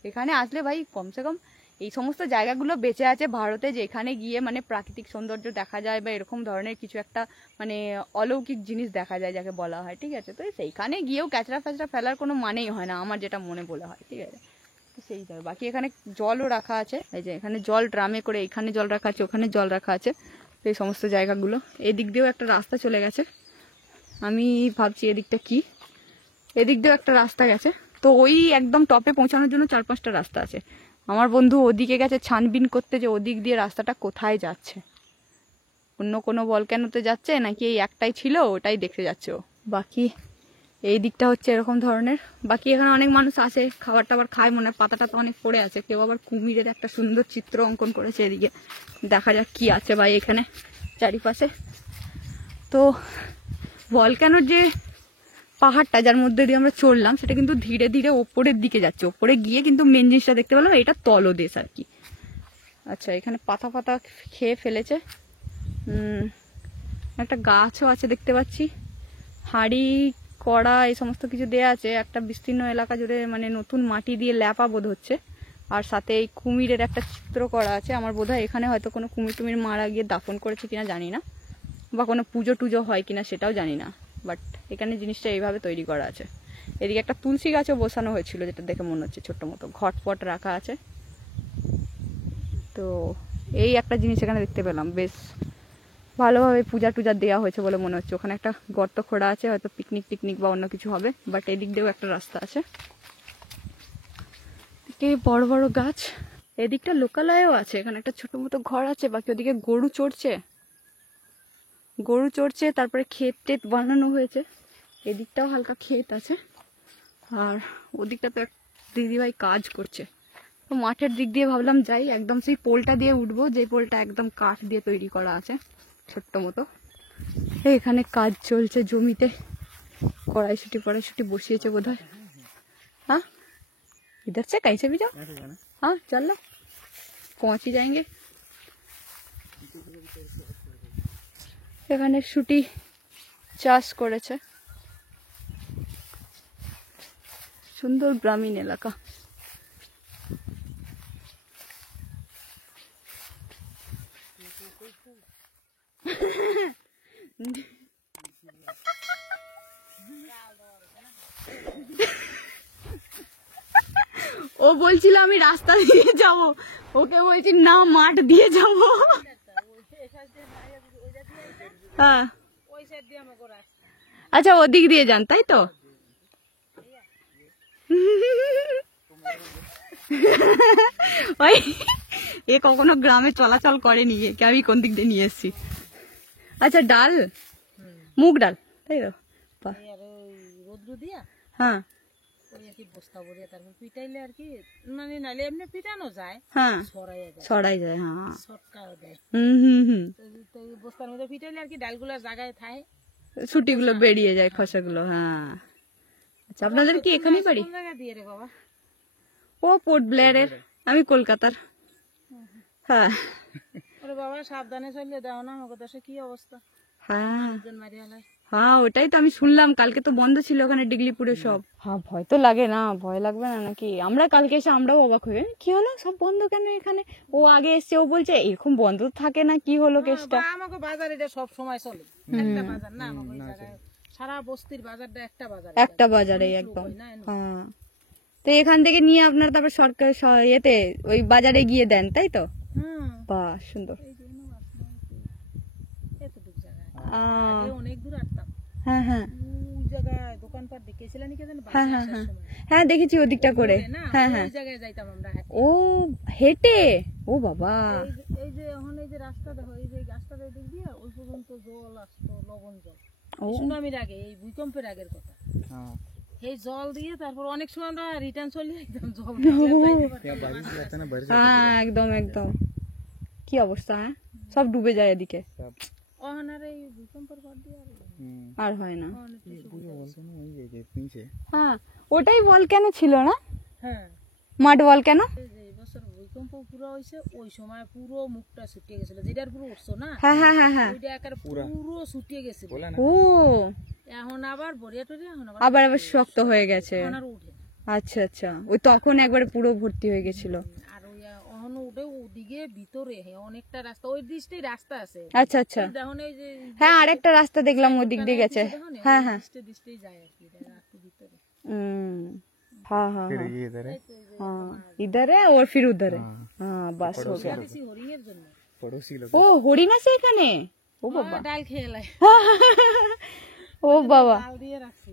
এখানে আসলে ভাই কমসে কম এই সমস্ত জায়গাগুলো বেঁচে আছে ভারতে, যেখানে গিয়ে মানে প্রাকৃতিক সৌন্দর্য দেখা যায় বা এরকম ধরনের কিছু একটা মানে অলৌকিক জিনিস দেখা যায় যাকে বলা হয়, ঠিক আছে। তো সেইখানে গিয়েও ক্যাচরা ফ্যাচরা ফেলার কোনো মানেই হয় না, আমার যেটা মনে বলে হয়, ঠিক আছে। তো সেই হিসাবে বাকি এখানে জলও রাখা আছে, এই যে এখানে জল ড্রামে করে, এখানে জল রাখা আছে, ওখানে জল রাখা আছে, তো এই সমস্ত জায়গাগুলো। এদিক দিয়েও একটা রাস্তা চলে গেছে, আমি ভাবছি এদিকটা কি, এদিক দিয়েও একটা রাস্তা গেছে। তো ওই একদম টপে পৌঁছানোর জন্য 4-5টা রাস্তা আছে। আমার বন্ধু ওদিকে গেছে ছানবিন করতে যে ওদিক দিয়ে রাস্তাটা কোথায় যাচ্ছে, অন্য কোনো ভলক্যানোতে যাচ্ছে নাকি এই একটাই ছিল ওটাই দেখতে যাচ্ছে ও। বাকি এই দিকটা হচ্ছে এরকম ধরনের। বাকি এখানে অনেক মানুষ আসে, খাবার টাবার খায়, মনে হয় পাতাটা তো অনেক পড়ে আছে। কেউ আবার কুমিরের একটা সুন্দর চিত্র অঙ্কন করেছে এদিকে, দেখা যাক কি আছে ভাই এখানে চারিপাশে। তো ভলক্যানোর যে পাহাড়টা যার মধ্যে দিয়ে আমরা চললাম সেটা কিন্তু ধীরে ধীরে ওপরের দিকে যাচ্ছে, ওপরে গিয়ে কিন্তু মেন জিনিসটা দেখতে পেলাম, এটা তলদেশ আর কি। আচ্ছা, এখানে পাতা পাতা খেয়ে ফেলেছে, একটা গাছও আছে দেখতে পাচ্ছি, হাঁড়ি কড়া এই সমস্ত কিছু দেয়া আছে। একটা বিস্তীর্ণ এলাকা জুড়ে মানে নতুন মাটি দিয়ে ল্যাপা বোধ হচ্ছে, আর সাথে এই কুমিরের একটা চিত্র করা আছে। আমার বোধহয় এখানে হয়তো কোনো কুমির টুমির মারা গিয়ে দাফন করেছে কিনা জানি না, বা কোনো পুজো টুজো হয় কিনা সেটাও জানি না, বাট এখানে জিনিসটা এইভাবে তৈরি করা আছে। এদিকে একটা তুলসী গাছও বসানো হয়েছিল, যেটা দেখে মনে হচ্ছে ছোট্ট মতো ঘটপট রাখা আছে। তো এই একটা জিনিস এখানে দেখতে পেলাম, বেশ ভালোভাবে পূজা টুজা দেওয়া হয়েছে বলে মনে হচ্ছে। ওখানে একটা গর্ত খোঁড়া আছে, হয়তো পিকনিক টিকনিক বা অন্য কিছু হবে, বাট এদিক দিয়েও একটা রাস্তা আছে। বড় বড় গাছ, এদিকটা লোকালয়ও আছে, এখানে একটা ছোট মতো ঘর আছে। বাকি ওদিকে গরু চড়ছে, তারপরে ক্ষেত টেত বানানো হয়েছে। এদিকটাও হালকা ক্ষেত আছে, আর ওদিকটা তো এক দিদিভাই কাজ করছে। তো মাঠের দিক দিয়ে ভাবলাম যাই, একদম সেই পোলটা দিয়ে উঠবো, যে পোলটা একদম কাঠ দিয়ে তৈরি করা আছে ছোট্ট মতো। এখানে কাজ চলছে জমিতে, কড়াইশুটি বসিয়েছে বোধ হয়। हाँ इधर से कहीं से भी जाओ, हाँ चल लो पहुंच ही जाएंगे। এখানে শুটি চাষ করেছে, সুন্দর গ্রামীণ এলাকা। ও বলছিল আমি রাস্তা দিয়ে যাব, ওকে বলছি না মাঠ দিয়ে যাব। হ্যাঁ আচ্ছা ওদিক দিয়ে যান তাই তো। ওই এ কখনো গ্রামে চলাচল করেনি, একে আমি কোন দিক দিয়ে নিয়ে এসছি। আচ্ছা ডাল, মুগ ডাল তাই তো, হ্যাঁ ছড়াই যায়, হ্যাঁ ছুটিগুলো বেরিয়ে যায়, খসাগুলো। হ্যাঁ আচ্ছা, আপনাদের কি এখানেই বাড়ি? ও পোর্ট ব্লেয়ারের, আমি কলকাতার। হ্যাঁ হ্যাঁ হ্যাঁ ওটাই তো আমি শুনলাম, কালকে তো বন্ধ ছিল ওখানে ডিগলিপুরে সব। হ্যাঁ ভয় তো লাগে না, ভয় লাগবে না নাকি? আমরা কালকে এসে আমরাও অবাক হয়ে কি হলো সব বন্ধ কেন এখানে? ও আগে এসছে, ও বলছে এরকম বন্ধ থাকে না, কি হলো কেসটা? আমাকে বাজার এটা সব সময় চলে, একটা বাজার না আমাকে এই জায়গায় সারা বস্তির বাজারটা একটা বাজার, একটা বাজারে একদম। হ্যাঁ তো এখান থেকে নিয়ে আপনার তারপর সরকার ইয়েতে ওই বাজারে গিয়ে দেন, তাই তো? বাহ সুন্দর। এতটুকু জায়গায় অনেক দূর আসতাম। হ্যাঁ হ্যাঁ ওই জায়গায় দোকানপাট দেখেছিলেন কি জানেন? হ্যাঁ হ্যাঁ হ্যাঁ হ্যাঁ দেখেছি ওদিকটা করে। হ্যাঁ হ্যাঁ ওই জায়গায় যাইতাম আমরা হেঁটে। ও হেঁটে, ও বাবা। এই যে এখন এই যে রাস্তা দেখো, এই যে রাস্তাটা দিক দিয়ে ওই পর্যন্ত জল আসতো, লবণ জল। সুনামির আগে, এই ভূমিকম্পের আগের কথা। এই জল দিয়ে তারপর অনেক সময় আমরা রিটার্ন চলে একদম জল হ্যাঁ একদম একদম, কি অবস্থা, হ্যাঁ সব ডুবে যায় এদিকে, ওখানের এই ভূমিকম্পের পর দিয়ে আর হয় না। হ্যাঁ ওটাই ভলক্যানো ছিল না? হ্যাঁ মাড ভলক্যানো। এই বছর ভূমিকম্প পুরো হয়েছে, ওই সময় পুরো মুখটা শুকিয়ে গেছিল, যেটার পুরো উঠছো না, হ্যাঁ হ্যাঁ হ্যাঁ হ্যাঁ ওইটা একেবারে পুরো শুকিয়ে গেছিল। ও এখন আবার বড়িয়া টরিয়া এখন আবার আবার শক্ত হয়ে গেছে। এখন আর উঠে না। আচ্ছা আচ্ছা, ওই তখন একবারে পুরো ভর্তি হয়ে গেছিল। আর ওই এখন উঠে ওদিকে ভিতরে অনেকটা রাস্তা, ওই দিকটাই রাস্তা আছে। আচ্ছা আচ্ছা, এখন এই যে হ্যাঁ আরেকটা রাস্তা দেখলাম ওই দিক দিয়ে গেছে। হ্যাঁ হ্যাঁ দিকটাই যায় আর কি, একটু ভিতরে। हाँ हाँ हाँ हाँ, इधर है और फिर उधर है। हाँ बस हो गया। হরিণের জন্য पड़ोसी लोग ও হরিণ আছে এখানে? ও বাবা, ডাল খেয়ে লাই, ও বাবা, ডাল দিয়ে রাখছি।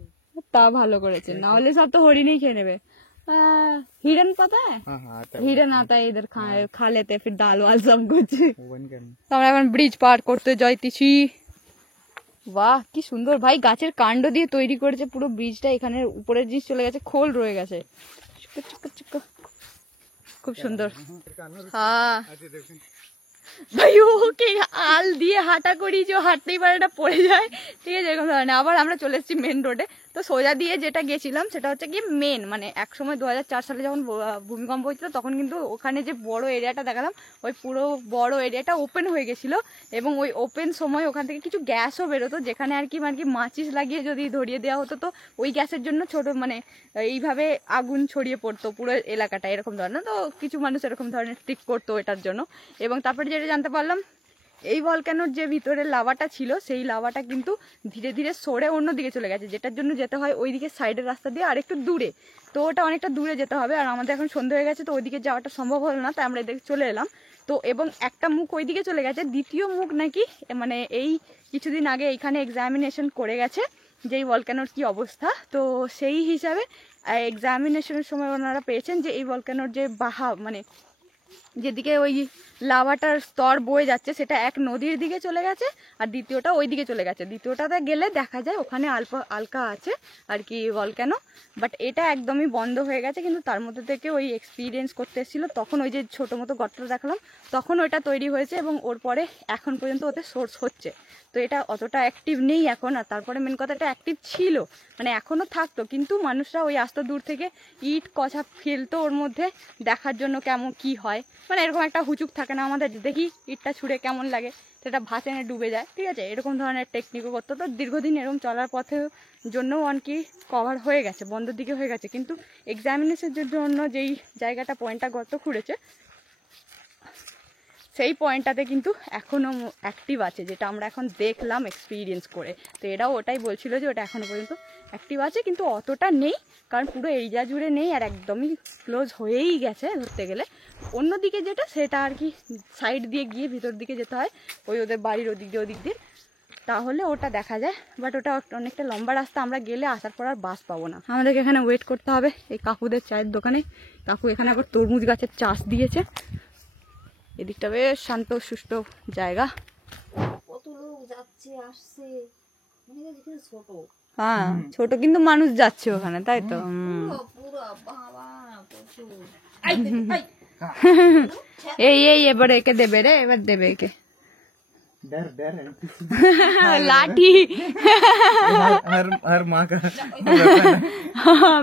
তা ভালো করেছে, না হলে সব তো হরিণই খেয়ে নেবে। हिरन पता है? हाँ हाँ आता हिरन आता है इधर, खा लेते हैं फिर दाल वाल सब कुछ। है वन करना আমরা এখন ব্রিজ পার করতে যাইতেছি। বাহ কি সুন্দর ভাই, গাছের কাণ্ড দিয়ে তৈরি করেছে পুরো ব্রিজটা, এখানে উপরের জিনিস চলে গেছে, খোল রয়ে গেছে, খুব সুন্দর। হ্যাঁ ভাই ওকে আল দিয়ে হাঁটা করি, যে হাঁটতেই পারে না, পড়ে যায়, ঠিক আছে এরকম ধরনের। আবার আমরা চলে এসেছি মেন রোডে। তো সোজা দিয়ে যেটা গেছিলাম সেটা হচ্ছে কি মেন, মানে এক সময় 2004 সালে যখন ভূমিকম্প হয়েছিল তখন কিন্তু ওখানে যে বড় এরিয়াটা দেখালাম, ওই পুরো বড় এরিয়াটা ওপেন হয়ে গেছিল, এবং ওই ওপেন সময় ওখান থেকে কিছু গ্যাসও বেরোতো, যেখানে আর কি মানে মাচিস লাগিয়ে যদি ধরিয়ে দেওয়া হতো তো ওই গ্যাসের জন্য ছোট মানে এইভাবে আগুন ছড়িয়ে পড়তো পুরো এলাকাটা, এরকম ধরনের। তো কিছু মানুষ এরকম ধরনের ট্রিক করতো এটার জন্য। এবং তারপরে যেটা জানতে পারলাম, এই ভলক্যানোর যে ভিতরে লাভাটা ছিল সেই লাভাটা কিন্তু ধীরে ধীরে সরে অন্যদিকে চলে গেছে, যেটার জন্য যেতে হয় ওইদিকে সাইডের রাস্তা দিয়ে আর একটু দূরে। তো ওটা অনেকটা দূরে যেতে হবে, আর আমাদের এখন সন্ধ্যা হয়ে গেছে, তো ওইদিকে যাওয়াটা সম্ভব হলো না, তাই আমরা এদিকে চলে এলাম। তো এবং একটা মুখ ওইদিকে চলে গেছে, দ্বিতীয় মুখ নাকি মানে এই কিছুদিন আগে এইখানে এক্সামিনেশন করে গেছে যে এই ভলক্যানোর কি অবস্থা। তো সেই হিসাবে এক্সামিনেশনের সময় ওনারা পেয়েছেন যে এই ভলক্যানোর যে মানে যেদিকে ওই লাভাটার স্তর বয়ে যাচ্ছে সেটা এক নদীর দিকে চলে গেছে, আর দ্বিতীয়টা ওই দিকে চলে গেছে। দ্বিতীয়টাতে গেলে দেখা যায় ওখানে আলকা আছে আর কি ভলক্যানো, বাট এটা একদমই বন্ধ হয়ে গেছে। কিন্তু তার মধ্যে থেকে ওই এক্সপিরিয়েন্স করতে এসেছিলো তখন ওই যে ছোটো মতো গর্তটা দেখালাম, তখন ওইটা তৈরি হয়েছে, এবং ওর পরে এখন পর্যন্ত ওতে সোর্স হচ্ছে। তো এটা অতটা অ্যাক্টিভ নেই এখন। আর তারপরে মেন কথা, এটা অ্যাক্টিভ ছিল মানে এখনও থাকতো, কিন্তু মানুষরা ওই আস্ত দূর থেকে ইট কষা ফেলতো ওর মধ্যে দেখার জন্য কেমন কি হয়, মানে এরকম একটা হুচুক থাকে না আমাদের, দেখি ইটটা ছুঁড়ে কেমন লাগে, সেটা ভাসে এনে ডুবে যায়, ঠিক আছে এরকম ধরনের টেকনিকও করতো। তো দীর্ঘদিন এরকম চলার পথের জন্যও অনেকই কভার হয়ে গেছে, বন্ধের দিকে হয়ে গেছে। কিন্তু এক্সামিনেশনের জন্য যেই জায়গাটা পয়েন্টটা গর্ত খুঁড়েছে সেই পয়েন্টটাতে কিন্তু এখনও অ্যাক্টিভ আছে, যেটা আমরা এখন দেখলাম এক্সপিরিয়েন্স করে। তো এরাও ওটাই বলছিল যে ওটা এখনও পর্যন্ত অ্যাক্টিভ আছে, কিন্তু অতটা নেই, কারণ পুরো এরিয়া জুড়ে নেই, আর একদমই ক্লোজ হয়েই গেছে ধরতে গেলে। অন্যদিকে যেটা সেটা আর কি সাইড দিয়ে গিয়ে ভিতর দিকে যেতে হয়, ওই ওদের বাড়ির ওদিক দিয়ে, তাহলে ওটা দেখা যায়। বাট ওটা অনেকটা লম্বা রাস্তা, আমরা গেলে আসার পর আর বাস পাবো না, আমাদেরকে এখানে ওয়েট করতে হবে এই কাকুদের চায়ের দোকানে। কাকু এখানে আবার তরমুজ গাছের চাষ দিয়েছে, এদিকটা বেশ শান্ত সুষ্ঠ জায়গা। কত লোক যাচ্ছে আসছে, ছোট হ্যাঁ ছোট কিন্তু মানুষ যাচ্ছে ওখানে, তাই তো। পুরো বাবা প্রচুর। এই এই এবার একে দেবে রে, এবার দেবে একে डर डर है লাঠি। हर माँ का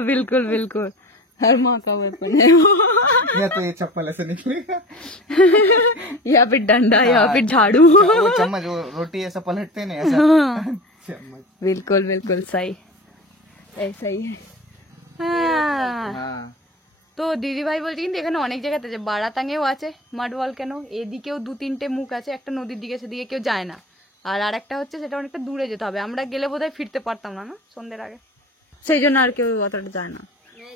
बिल्कुल बिल्कुल हर माँ का वेपन है या तो ये चप्पल ऐसे निकलेगा, या फिर डंडा या फिर झाड़ू। वो चम्मच, वो रोटी ऐसा पलटते नहीं ऐसा चम्मच। बिल्कुल बिल्कुल सही, ऐसा ही है। হ্যাঁ। हाँ তো দিদি ভাই বলছে কিন্তু এখানে অনেক জায়গাতে আছে, বারাতাঙেও আছে মাড ভলক্যানো, এদিকেও 2-3টে মুখ আছে, একটা নদীর দিকে, সেদিকে কেউ যায় না। আর আরেকটা হচ্ছে সেটা অনেকটা দূরে যেতে হবে, আমরা গেলে বোধহয় ফিরতে পারতাম না, না সন্ধ্যের আগে, সেই জন্য আর কেউ অতটা যায় না। মানে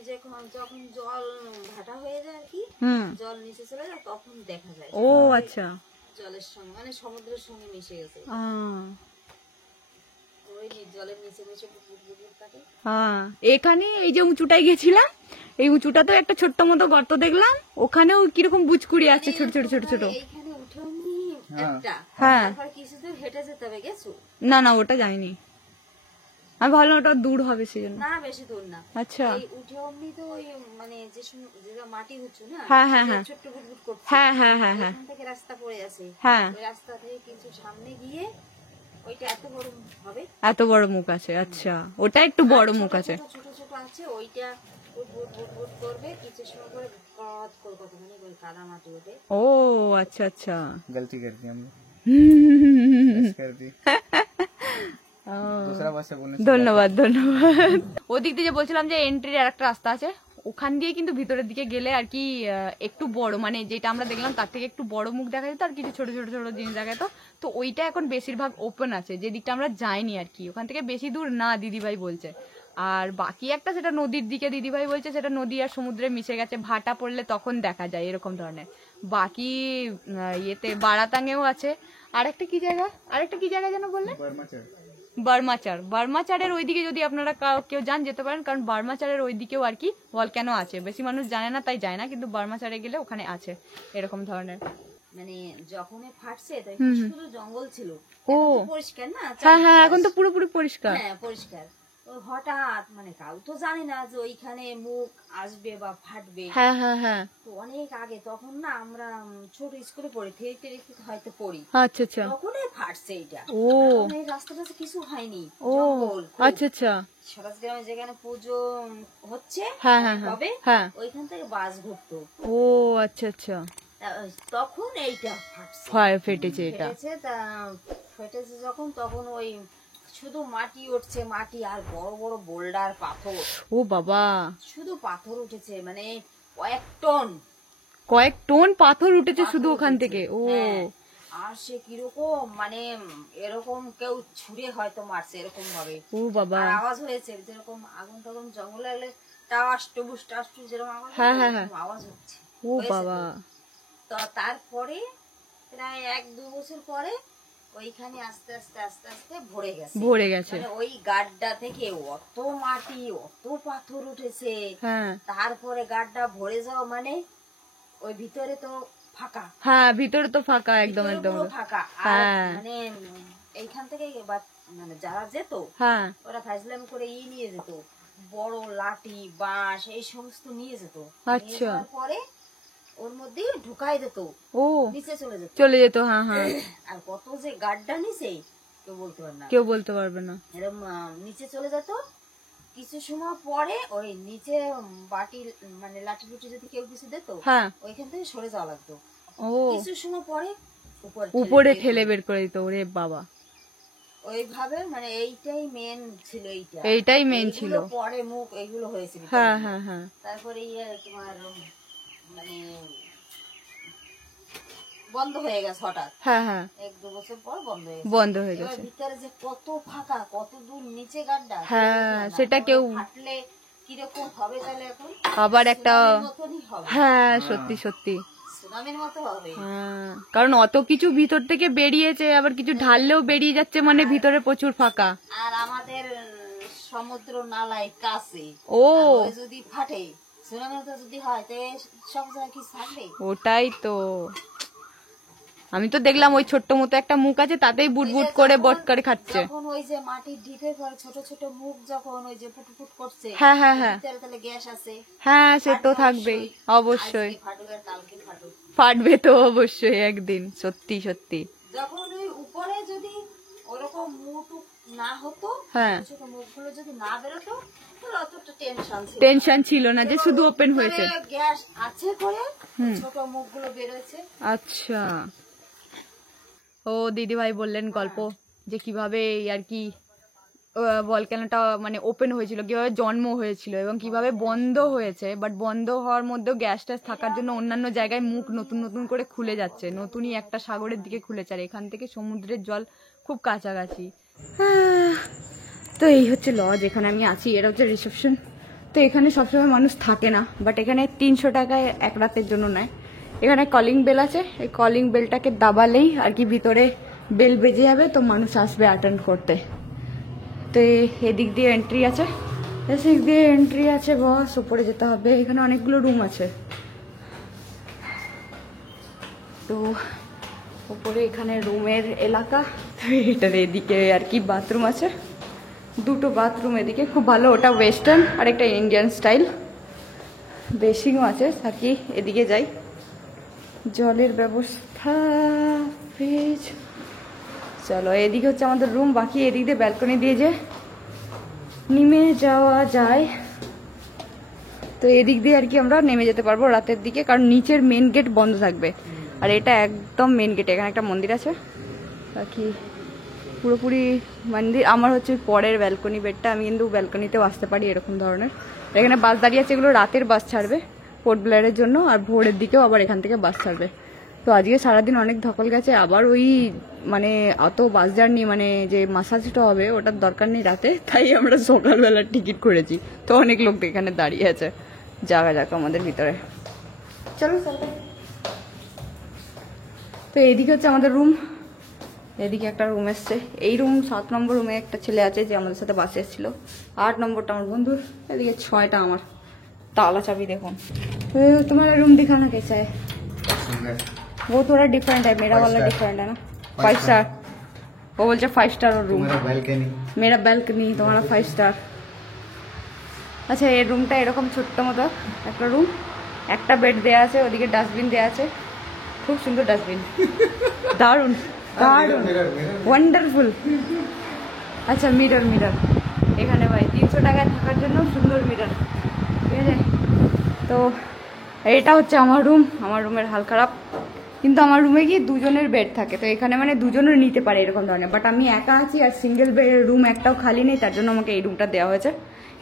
যখন জল ভাটা হয়ে যায় আর কি, জল নিচে চলে যায় তখন দেখা যায় ও আচ্ছা, জলের সঙ্গে মানে সমুদ্রের সঙ্গে মিশে গেছে, ওই জলের নিচে মিশে পুকুর থাকে। হ্যাঁ, এখানে এই যে উঁচুটাই গেছিলাম, এই উঁচুটাতেও একটা ছোট্ট মতো গর্ত দেখলাম, ওখানেও কিরকম বুচকুড়ি আছে ছোট ছোট ছোট ছোট। এইখানে উঠেও নি একটা, হ্যাঁ তারপর কিছু দূর হেঁটে যেতে হবে, গেছো? না না ওটা যাইনি, আমি ভাবলাম ওটা দূর হবে সেই জন্য। না বেশি দূর না। আচ্ছা এই উঠে অমনি তো ওই মানে যে মাটি হচ্ছে না, হ্যাঁ হ্যাঁ হ্যাঁ ছোট্ট বুটবুট করছে, হ্যাঁ হ্যাঁ হ্যাঁ হ্যাঁ ওখান থেকে রাস্তা পড়ে আছে, হ্যাঁ, ওই রাস্তা থেকে কিছু সামনে গিয়ে ওইটা এত বড় হবে, এত বড় মুখ আছে। আচ্ছা, ওটা একটু বড় মুখ আছে। ছোট ছোট আছে, ওইটা বুট বুট বুট করবে, কিছু সময় করে কত করে কতখানি করে কাদা মাটি ওঠে। ও আচ্ছা আচ্ছা, गलती कर दी हमने, कर दी दूसरा बात से बोलने से ধন্যবাদ ধন্যবাদ। ওদিক দিয়ে যে বলছিলাম যে এন্ট্রির আর একটা রাস্তা আছে, ওখান দিয়ে কিন্তু ভিতরের দিকে গেলে আর কি একটু বড়, মানে যেটা আমরা দেখলাম তার থেকে একটু বড় মুখ দেখা যেত, আর কিছু ছোট ছোট ছোট জিনিস দেখা যেত। তো ওইটা এখন বেশিরভাগ ওপেন আছে, যে দিকটা আমরা যাইনি আর কি, ওখান থেকে বেশি দূর না দিদিভাই বলছে। আর বাকি একটা সেটা নদীর দিকে, দিদিভাই বলছে সেটা নদী আর সমুদ্রে মিশে গেছে, ভাটা পড়লে তখন দেখা যায় এরকম ধরনের। বাকি ইয়েতে বারাতাঙেও আছে, আরেকটা কি জায়গা যেন বললে, বার্মাচার। বার্মাচারের ওইদিকে যদি আপনারা কেউ যান যেতে পারেন, কারণ বার্মাচারের ওইদিকেও আর কি ভলক্যানো আছে, বেশি মানুষ জানে না তাই যায় না, কিন্তু বার্মাচারে গেলে ওখানে আছে এরকম ধরনের। মানে যখন ফাটছে তো এখানে শুধু জঙ্গল ছিল, ও এখন তো পরিষ্কার না, হ্যাঁ হ্যাঁ, এখন তো পুরোপুরি পরিষ্কার। হ্যাঁ পরিষ্কার। ওই হঠাৎ মানে কাউ তো জানে না যে ওইখানে মুখ আসবে বা ফাটবে, হ্যাঁ হ্যাঁ হ্যাঁ, তো অনেক আগে, তখন না আমরা ছোট স্কুলে পড়ি, থিয়েটারে হয়তো পড়ি, আচ্ছা আচ্ছা, তখনই ফাটছে এটা। ও তখন এই রাস্তাটা কিছু হয়নি, ও জঙ্গল। আচ্ছা আচ্ছা, সরাস গ্রামে যেখানে পুজো হচ্ছে হ্যাঁ হ্যাঁ হ্যাঁ হবে, হ্যাঁ, ওইখান থেকে বাস ঘুরতো, ও আচ্ছা আচ্ছা, তখন এইটা ফাটছে, ফেটেছে এটা। ফেটেছে যখন, তখন ওই শুধু মাটি উঠছে, মাটি আর বড় বড় বোল্ডার পাথর, ও বাবা, শুধু পাথর উঠেছে, মানে কয়েক টন পাথর উঠেছে শুধু ওখান থেকে। ও হ্যাঁ, আর সে কিরকম মানে এরকম কেউ ছুঁড়ে হয়তো মারছে এরকম ভাবে, ও বাবা, আর আওয়াজ হয়েছে যেরকম আগুন টাগুন জঙ্গলে এলে টাস টুবুস যেরকম আওয়াজ হয়, হ্যাঁ হ্যাঁ হ্যাঁ, এরকম আওয়াজ হচ্ছে। ও বাবা, তো তারপরে প্রায় 1-2 বছর পরে ওইখানে আস্তে আস্তে আস্তে আস্তে ভরে গেছে, মানে ওই গাড্ডা থেকে অত মাটি অত পাথর উঠেছে, হ্যাঁ তারপরে গাড্ডা ভরে যাওয়া মানে ওই ভিতরে তো ফাঁকা, হ্যাঁ ভিতরে তো ফাঁকা, একদম ভিতরে একদম পুরো ফাঁকা। আর হ্যাঁ, মানে এইখান থেকে মানে যারা যেত হ্যাঁ, ওরা ফাইজলাম করে নিয়ে যেত, বড় লাঠি বাঁশ এই সমস্ত নিয়ে যেত, আচ্ছা, পরে ওর মধ্যে ঢুকাই দিত, ও নিচে চলে যেত, হ্যাঁ হ্যাঁ, আর কত যে গাড্ডা নিচে কেউ বলতে পারবে না, এরকম নিচে চলে যেত। কিছু সময় পরে ওই নিচে বাটি মানে লাঠি লুটি যদি কেউ কিছু দিত, হ্যাঁ ওইখান থেকে সরে যাওয়া লাগতো। ও কিছু সময় পরে উপরে ঠেলে বের করে দিত, ওরে বাবা, ওইভাবে মানে এইটাই মেন ছিল, এইটাই মেন ছিল, পরে মুখ এইগুলো হয়েছিল। হ্যাঁ হ্যাঁ হ্যাঁ, তারপরে তোমার মানে বন্ধ হয়ে গেছে হঠাৎ, হ্যাঁ হ্যাঁ, 1-2 বছর পর বন্ধ হয়ে গেছে। ভিতরে যে কত ফাঁকা, কত দূর নিচে গাড্ডা, হ্যাঁ সেটা কেউ ফাটলে কিরকম হবে তাহলে এখন, আবার একটা, মতনই হবে, হ্যাঁ সত্যি সত্যি, সুনামির মতো হবে। হ্যাঁ, কারণ অত কিছু ভিতর থেকে বেরিয়েছে, আবার কিছু ঢাললেও বেরিয়ে যাচ্ছে, মানে ভিতরে প্রচুর ফাঁকা। আর আমাদের সমুদ্র নালায় কাছে, ও যদি ফাটে সুনামির মতো যদি হয় তো সব জায়গায় কি থাকবে? ওটাই তো, আমি তো দেখলাম ওই ছোট্ট মতো একটা মুখ আছে, তাতেই বুটবুট করে বট করে খাচ্ছে। যখন ওই যে মাটির ঢিপে পরে ছোট ছোট মুখ যখন ওই যে ফুটফুট করছে, হ্যাঁ হ্যাঁ হ্যাঁ, তাহলে গ্যাস আছে, হ্যাঁ সে তো থাকবেই, অবশ্যই ফাটুক আর কালকে ফাটুক, ফাটবে তো অবশ্যই একদিন, সত্যি সত্যি। যখন ওই উপরে যদি ওরকম মুখ না হতো, হ্যাঁ ছোট মুখগুলো যদি না বেরোতো, অতটা টেনশন ছিল না যে শুধু ওপেন হয়েছে। গ্যাস আছে করে ছোট মুখগুলো বেরোচ্ছে। আচ্ছা, ও দিদি ভাই বললেন গল্প যে কিভাবে আর কি ভলক্যানোটা মানে ওপেন হয়েছিল, কিভাবে জন্ম হয়েছিল এবং কিভাবে বন্ধ হয়েছে। বাট বন্ধ হওয়ার মধ্যেও গ্যাস ট্যাস থাকার জন্য অন্যান্য জায়গায় মুখ নতুন নতুন করে খুলে যাচ্ছে, নতুনই একটা সাগরের দিকে খুলেছে, আর এখান থেকে সমুদ্রের জল খুব কাছাকাছি। তো এই হচ্ছে লজ, এখানে আমি আছি, এটা হচ্ছে রিসেপশন। তো এখানে সবসময় মানুষ থাকে না, বাট এখানে 300 টাকায় এক রাতের জন্য নেয়। এখানে কলিং বেল আছে, এই কলিং বেলটাকে দাবালেই আর কি ভিতরে বেল বেজে যাবে, তো মানুষ আসবে অ্যাটেন্ড করতে। তো এদিক দিয়ে এন্ট্রি আছে, এদিক দিয়ে এন্ট্রি আছে, বস উপরে যেতে হবে। এখানে অনেকগুলো রুম আছে, তো উপরে এখানে রুমের এলাকা। এটার এদিকে আর কি বাথরুম আছে, দুটো বাথরুম এদিকে, খুব ভালো। ওটা ওয়েস্টার্ন আর একটা ইন্ডিয়ান স্টাইল। বেসিংও আছে, থাকি এদিকে যাই। জলের ব্যবস্থা, ফ্রিজ। চলো এদিকে হচ্ছে আমাদের রুম, বাকি এদিক দিয়ে ব্যালকনি দিয়ে যে নেমে যাওয়া যায়। তো এদিক দিয়ে আর কি আমরা নেমে যেতে পারবো রাতের দিকে, কারণ নিচের মেন গেট বন্ধ থাকবে, আর এটা একদম মেন গেট। এখানে একটা মন্দির আছে, বাকি পুরোপুরি মন্দির। আমার হচ্ছে পরের ব্যালকনি বেডটা, আমি কিন্তু ব্যালকনিতেও আসতে পারি এরকম ধরনের। এখানে বাস দাঁড়িয়ে আছে, এগুলো রাতের বাস ছাড়বে পোর্ট ব্লেয়ারের জন্য, আর ভোরের দিকেও আবার এখান থেকে বাস ছাড়বে। তো আজকে সারাদিন অনেক ধকল গেছে, আবার ওই মানে অত বাস জার্নি মানে যে মাসাজটা হবে ওটার দরকার নেই রাতে, তাই আমরা সকালবেলার টিকিট করেছি। তো অনেক লোক এখানে দাঁড়িয়ে আছে, জায়গা যাক আমাদের ভিতরে। চলো তো এইদিকে হচ্ছে আমাদের রুম, এদিকে একটা রুম এসছে। এই রুম 7 নম্বর রুমে একটা ছেলে আছে যে আমাদের সাথে বাসে এসেছিল, 8 নম্বরটা আমার বন্ধুর, এদিকে 6টা আমার। ताला चाबी देखो। तुम्हारा रूम दिखाना कैसा है? वो थोड़ा डिफरेंट है, मेरा वाला डिफरेंट है ना। 5 स्टार, वो बोलছে 5 स्टार रूम। मेरा बैल्कनी, तुम्हारा 5 स्टार। আচ্ছা এই রুমটা এরকম ছোট্ট মতো একটা রুম, একটা বেড দেয়া আছে, ওদিকে ডাস্টবিন দেয়া আছে, খুব সুন্দর ডাস্টবিন, দারুন দারুন ওয়ান্ডারফুল। আচ্ছা মিরর, মিরর এখানে ভাই 300 টাকায় থাকার জন্য সুন্দর মিরর, ঠিক আছে। তো এটা হচ্ছে আমার রুম, আমার রুমের হাল খারাপ, কিন্তু আমার রুমে গিয়ে দুজনের বেড থাকে, তো এখানে মানে দুজনের নিতে পারে এরকম ধরনের। বাট আমি একা আছি আর সিঙ্গেল বেড রুম একটাও খালি নেই, তার জন্য আমাকে এই রুমটা দেওয়া হয়েছে।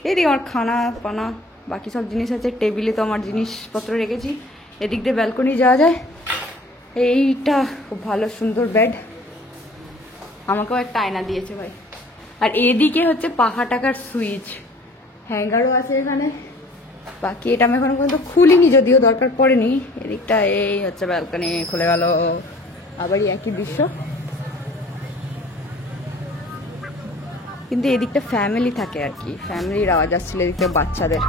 এদিকে আমার খানা পানা বাকি সব জিনিস আছে, টেবিলে তো আমার জিনিসপত্র রেখেছি। এদিক দিয়ে ব্যালকনি যাওয়া যায়। এইটা খুব ভালো সুন্দর বেড, আমাকেও একটা আয়না দিয়েছে ভাই। আর এদিকে হচ্ছে পাখা টাকার সুইচ, হ্যাঙ্গারও আছে এখানে। বাকি এটা আমি এখনো পর্যন্ত খুলিনি, যদিও দরকার পড়েনি। এদিকটা এই হচ্ছে ব্যালকনি, খুলে গেল, আবারই একই দৃশ্য। কিন্তু এদিকটা ফ্যামিলি থাকে আর কি, ফ্যামিলির আওয়াজ আসছিল এদিকটা বাচ্চাদের।